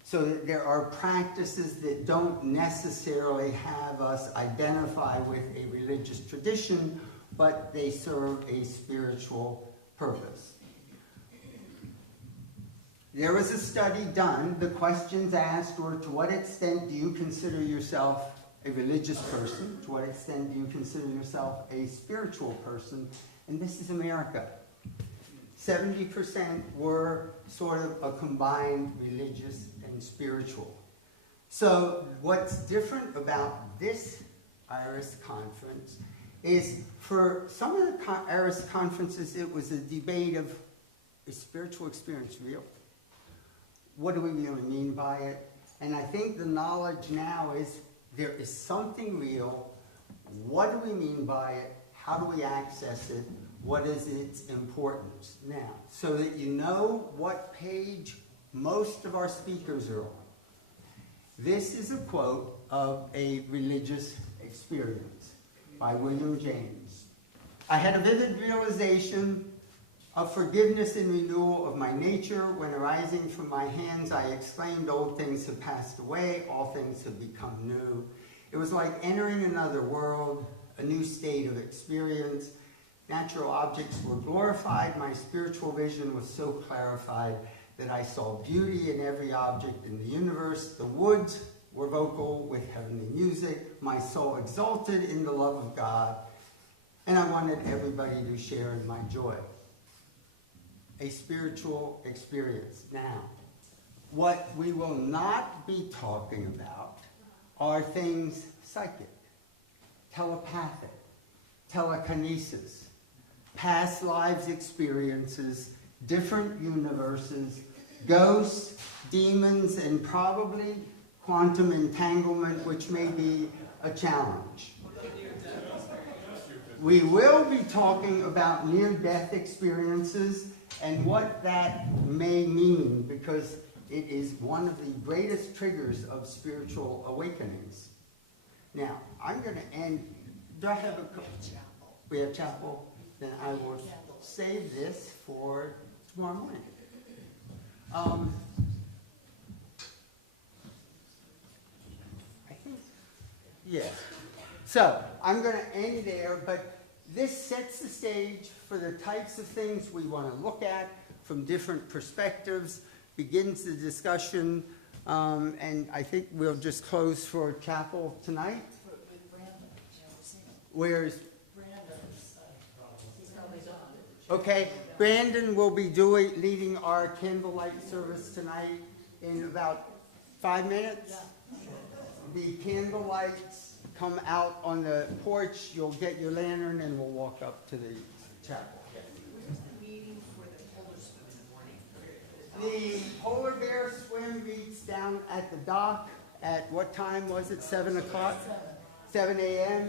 So there are practices that don't necessarily have us identify with a religious tradition, but they serve a spiritual purpose. There was a study done. The questions asked were, to what extent do you consider yourself a religious person? To what extent do you consider yourself a spiritual person? And this is America. 70% were sort of a combined religious and spiritual. So what's different about this IRAS conference is for some of the IRAS conferences, it was a debate of, is spiritual experience real? What do we really mean by it? And I think the knowledge now is there is something real. What do we mean by it? How do we access it? What is its importance? Now, so that you know what page most of our speakers are on. This is a quote of a religious experience by William James. I had a vivid realization of forgiveness and renewal of my nature when arising from my hands I exclaimed, old things have passed away, all things have become new. It was like entering another world, a new state of experience. Natural objects were glorified. My spiritual vision was so clarified that I saw beauty in every object in the universe. The woods were vocal with heavenly music. My soul exulted in the love of God. And I wanted everybody to share in my joy. A spiritual experience. Now, what we will not be talking about are things psychic, telepathic, telekinesis, past lives experiences, different universes, ghosts, demons, and probably quantum entanglement, which may be a challenge. We will be talking about near-death experiences and what that may mean, because it is one of the greatest triggers of spiritual awakenings. Now, I'm going to end. Do I have a we have chapel? Then I will save this for tomorrow morning. Yeah. So I'm going to end there, but this sets the stage for the types of things we want to look at from different perspectives, begins the discussion, and I think we'll just close for chapel tonight. Where's okay, Brandon will be leading our candlelight service tonight in about 5 minutes. The candle lights come out on the porch. You'll get your lantern and we'll walk up to the chapel. Where's the meeting for the polar swim in the morning? The polar bear swim meets down at the dock at what time was it? 7 o'clock? 7 a.m.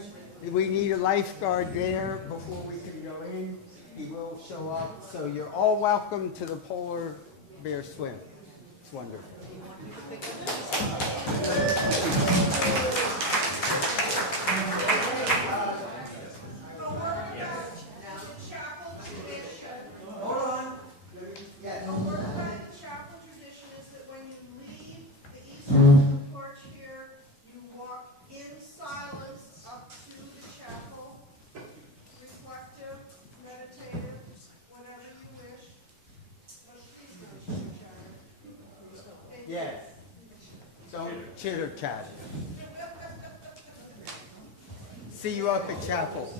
We need a lifeguard there before we can go in. He will show up. So you're all welcome to the polar bear swim. It's wonderful. Yes. Don't chitter chatter. See you up at chapel.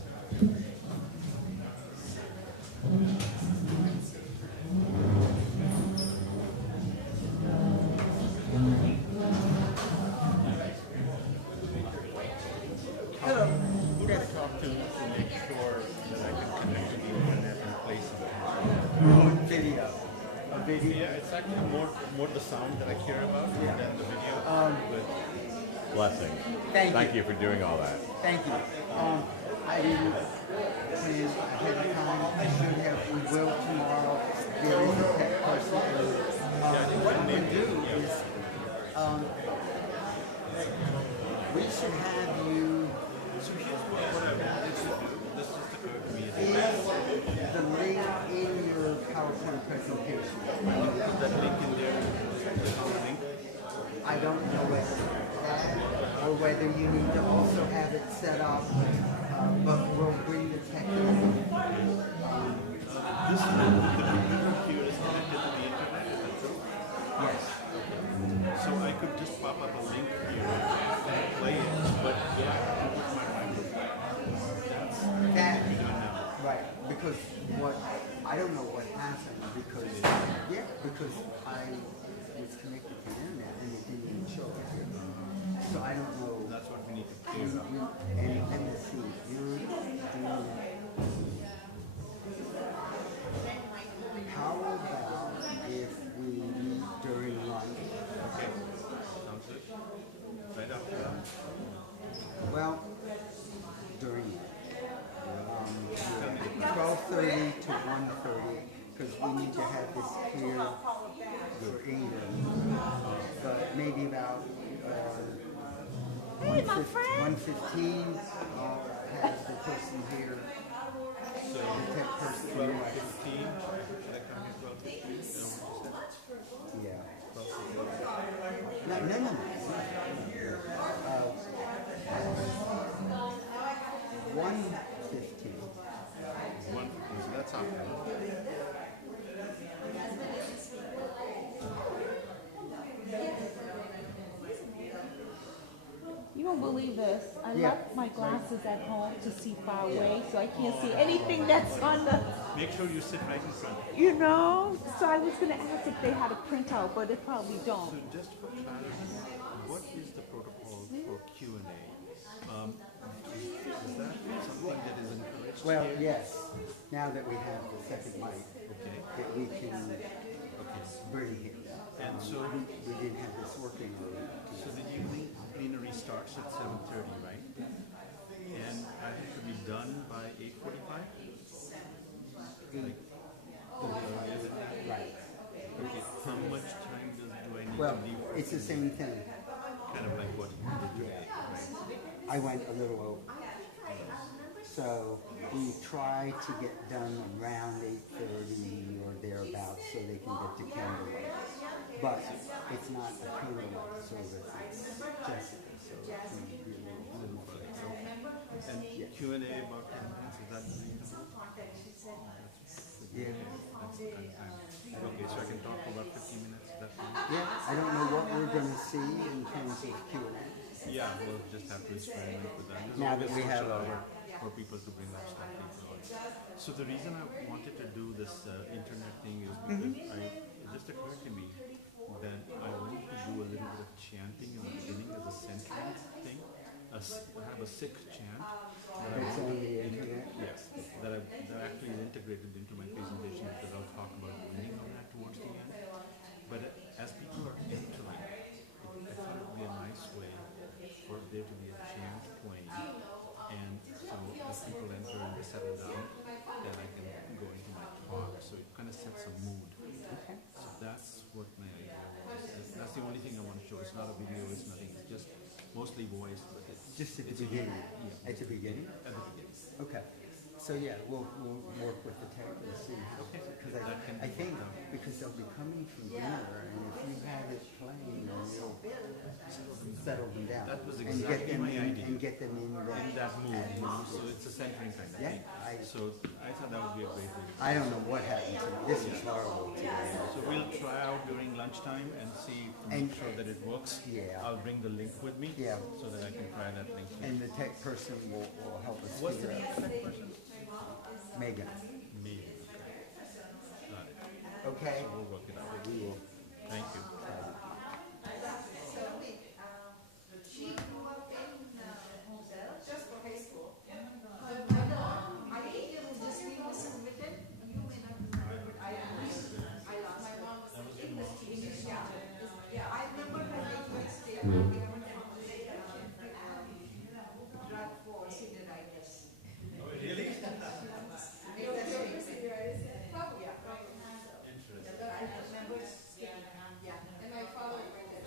Hello. Who do I talk to make sure that I can connect to you in every place? Video. A video. Yeah, it's actually more the sound that I care about than the video. But Blessings. Thank you for doing all that. Thank you. I didn't plan ahead of time. I should have. We will tomorrow. There is a tech person. What I'm going to do is we should have you. So here's what I wanted to do. This just occurred to me. Is the link in your PowerPoint presentation? Put that link in there. Link. I don't know whether that or whether you need to also have it set up, but we'll bring the tech in. This the computer here is connected to the internet, is that true? Yes. So I could just pop up a link here and play it, but yeah, with my microphone. That's what That, we're doing now. right, because I don't know what happened because I was connected to the internet and it didn't even show up here. So I don't know. That's what we need to clear up. And let me see, you're doing how about if we meet during lunch? Okay, sounds good. Right after that. Well, during 12:30 to 1:30, because we need to have this clear for England. But maybe about 1:15, I'll have the person here. So, the tech person. 12:15, that kind of 12:15. Yeah. No. 1:15. 1:15, so that's after. You won't believe this. I left my glasses at home to see far away, so I can't see anything that's on the... Make sure you sit right in front. You know? So I was going to ask if they had a printout, but they probably don't. So just for clarity, what is the protocol for Q&A? Is that something that is encouraged Well, here? yes. Now that we have the second mic, that we can bring here. And so we didn't have this working already. So the evening plenary starts at 7:30, right? And I have to be done by 8:45? Like, right. Okay, how much time do I need Well, to leave? it's the same thing. Kind of like what you did today, right? I went a little over. So we try to get done around 8:30 or thereabouts so they can get to candlelight. But it's not a candlelight service, it's Jessica, so it's going to be a little And Q&A about 10 minutes, is that reasonable? Yeah. That's the kind of time. Okay, so I can talk for about 15 minutes, is that fine? Yeah, I don't know what we're going to see in terms of Q&A. Yeah, we'll just have to experiment with that. There's Now always that we have social a- hour for people to bring up stuff later on. So the reason I wanted to do this internet thing is because it just occurred to me that I want to do a little bit of chanting in the beginning as a centering thing. Have a Sikh chant that I It's want on to the internet? yes, that actually is integrated into my presentation because I'll talk about the meaning of that towards the end. But as people are entering, I thought it would be a nice way for there to be a chant playing. And so as people enter and they settle down, then I can go into my talk. So it kind of sets a mood. So that's what my idea was. That's the only thing I want to show. It's not a video, it's nothing. It's just mostly voice, but it's Just at the beginning? Yeah. At the beginning? At the beginning. Okay. So yeah, we'll work with the tech and see. Because I think because they'll be coming from dinner, and if you have it playing, then you'll settle them down. That was and get exactly them my in, idea. And get them in that mood, you know, so it's a centering kind of thing. So I thought that would be a great way. I don't know what happened to me. This is horrible today. So we'll try out during lunchtime and see to make sure that it works. Yeah. I'll bring the link with me. Yeah. So that I can try that link. And the tech person will help us What's the figure name out. of that person? Megan. Megan. Got it. Okay. So we'll work it out. We will. Thank you. She grew up in just for high school. But my mom, I think it was just being written. You may not remember, but I lost. My mom was English. Yeah, I remember her making a statement. They were from the drug force in the writers. Oh, really? Probably, yeah, probably. Interesting. But I remember, yeah, and my father went to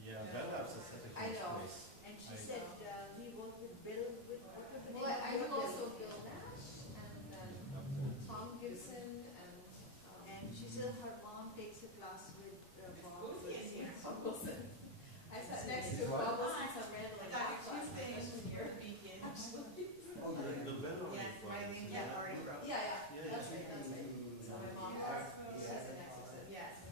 Yeah, Bellhouse is such a I huge know. place. And she said, we work with Bill, well, I know also Bill Nash and Tom Gibson and she said her mom takes a class with Bob Wilson. I sat next to Bob Wilson, some random. She's staying here. Absolutely. Oh, you're in the Bellhouse. Yes, my name, yeah, already broke. Yeah, that's right, that's right. So my mom says an exercise. Yes.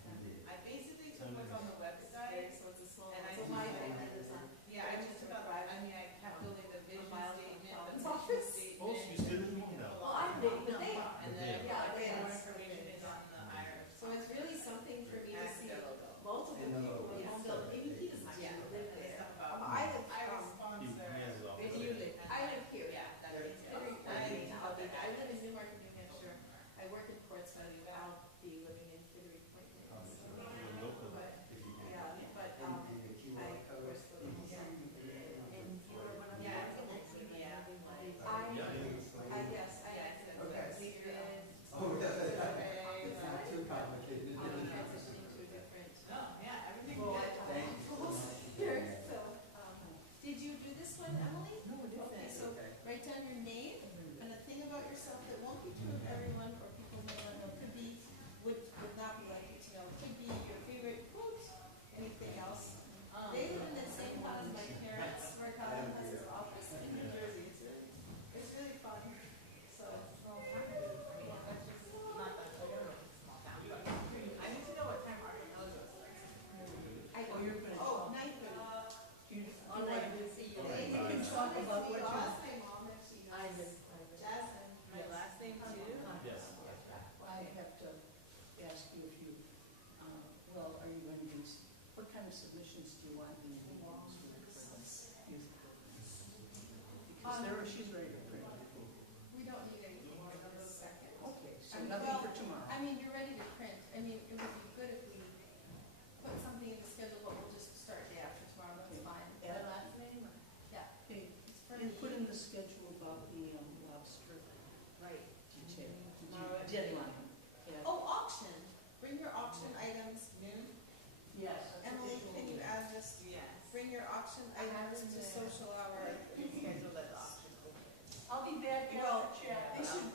I basically took what's on the website, so it's a slow. And I so my family lives on. Yeah, I just took I mean, I kept building the vision statement, the mission statement. Oh, so you still in Mumbai? Well, I'm big, but they are. And then, Yeah, they more information is on the IRAS. So it's really something for me to see multiple people in Mumbai. Maybe he doesn't actually live there. I live I live here. Yeah, that is. I live in Newmark, New Hampshire. I work in Portsmouth. I'll be living in Kittery Point. local. Yeah, but I of course live in and you were one of the architects. Yes, I did. Oh, it's not too complicated. Transitioning to a different. Yeah, everything Here, so, did you do this one, Emily? No, okay, so write down your name and a thing about yourself that won't be true of everyone or people may not know. Could be, would not be likely to know. Could be your favorite quote, anything else. They live in the same town as my parents. Mark Allen has his office in New Jersey. It's really fun. So, I need to know what time our intelligence starts. you're going to. Oh, 9:30. All right, we'll see you later. You can talk about what you. Jasmine, my last name too? Yes. I have to ask you if you, are you going to do, what kind of submissions do you want me to do for this music? Because she's ready to print. We don't need any more than a second. Okay, so nothing for tomorrow. I mean, you're ready to print. I mean, it would be good if we put something in the schedule, but we'll just start day after tomorrow, that's fine. Yeah. The last name? Yeah. Okay, It's for you me. put in the schedule about the lobster Right. detail. Tomorrow at Deadline. Yeah. Oh, auction. Bring your auction items noon. Yes. Emily, can you add this? Yes. Bring your auction items to social hour. Schedule that option. I'll be back Well, after chat. they should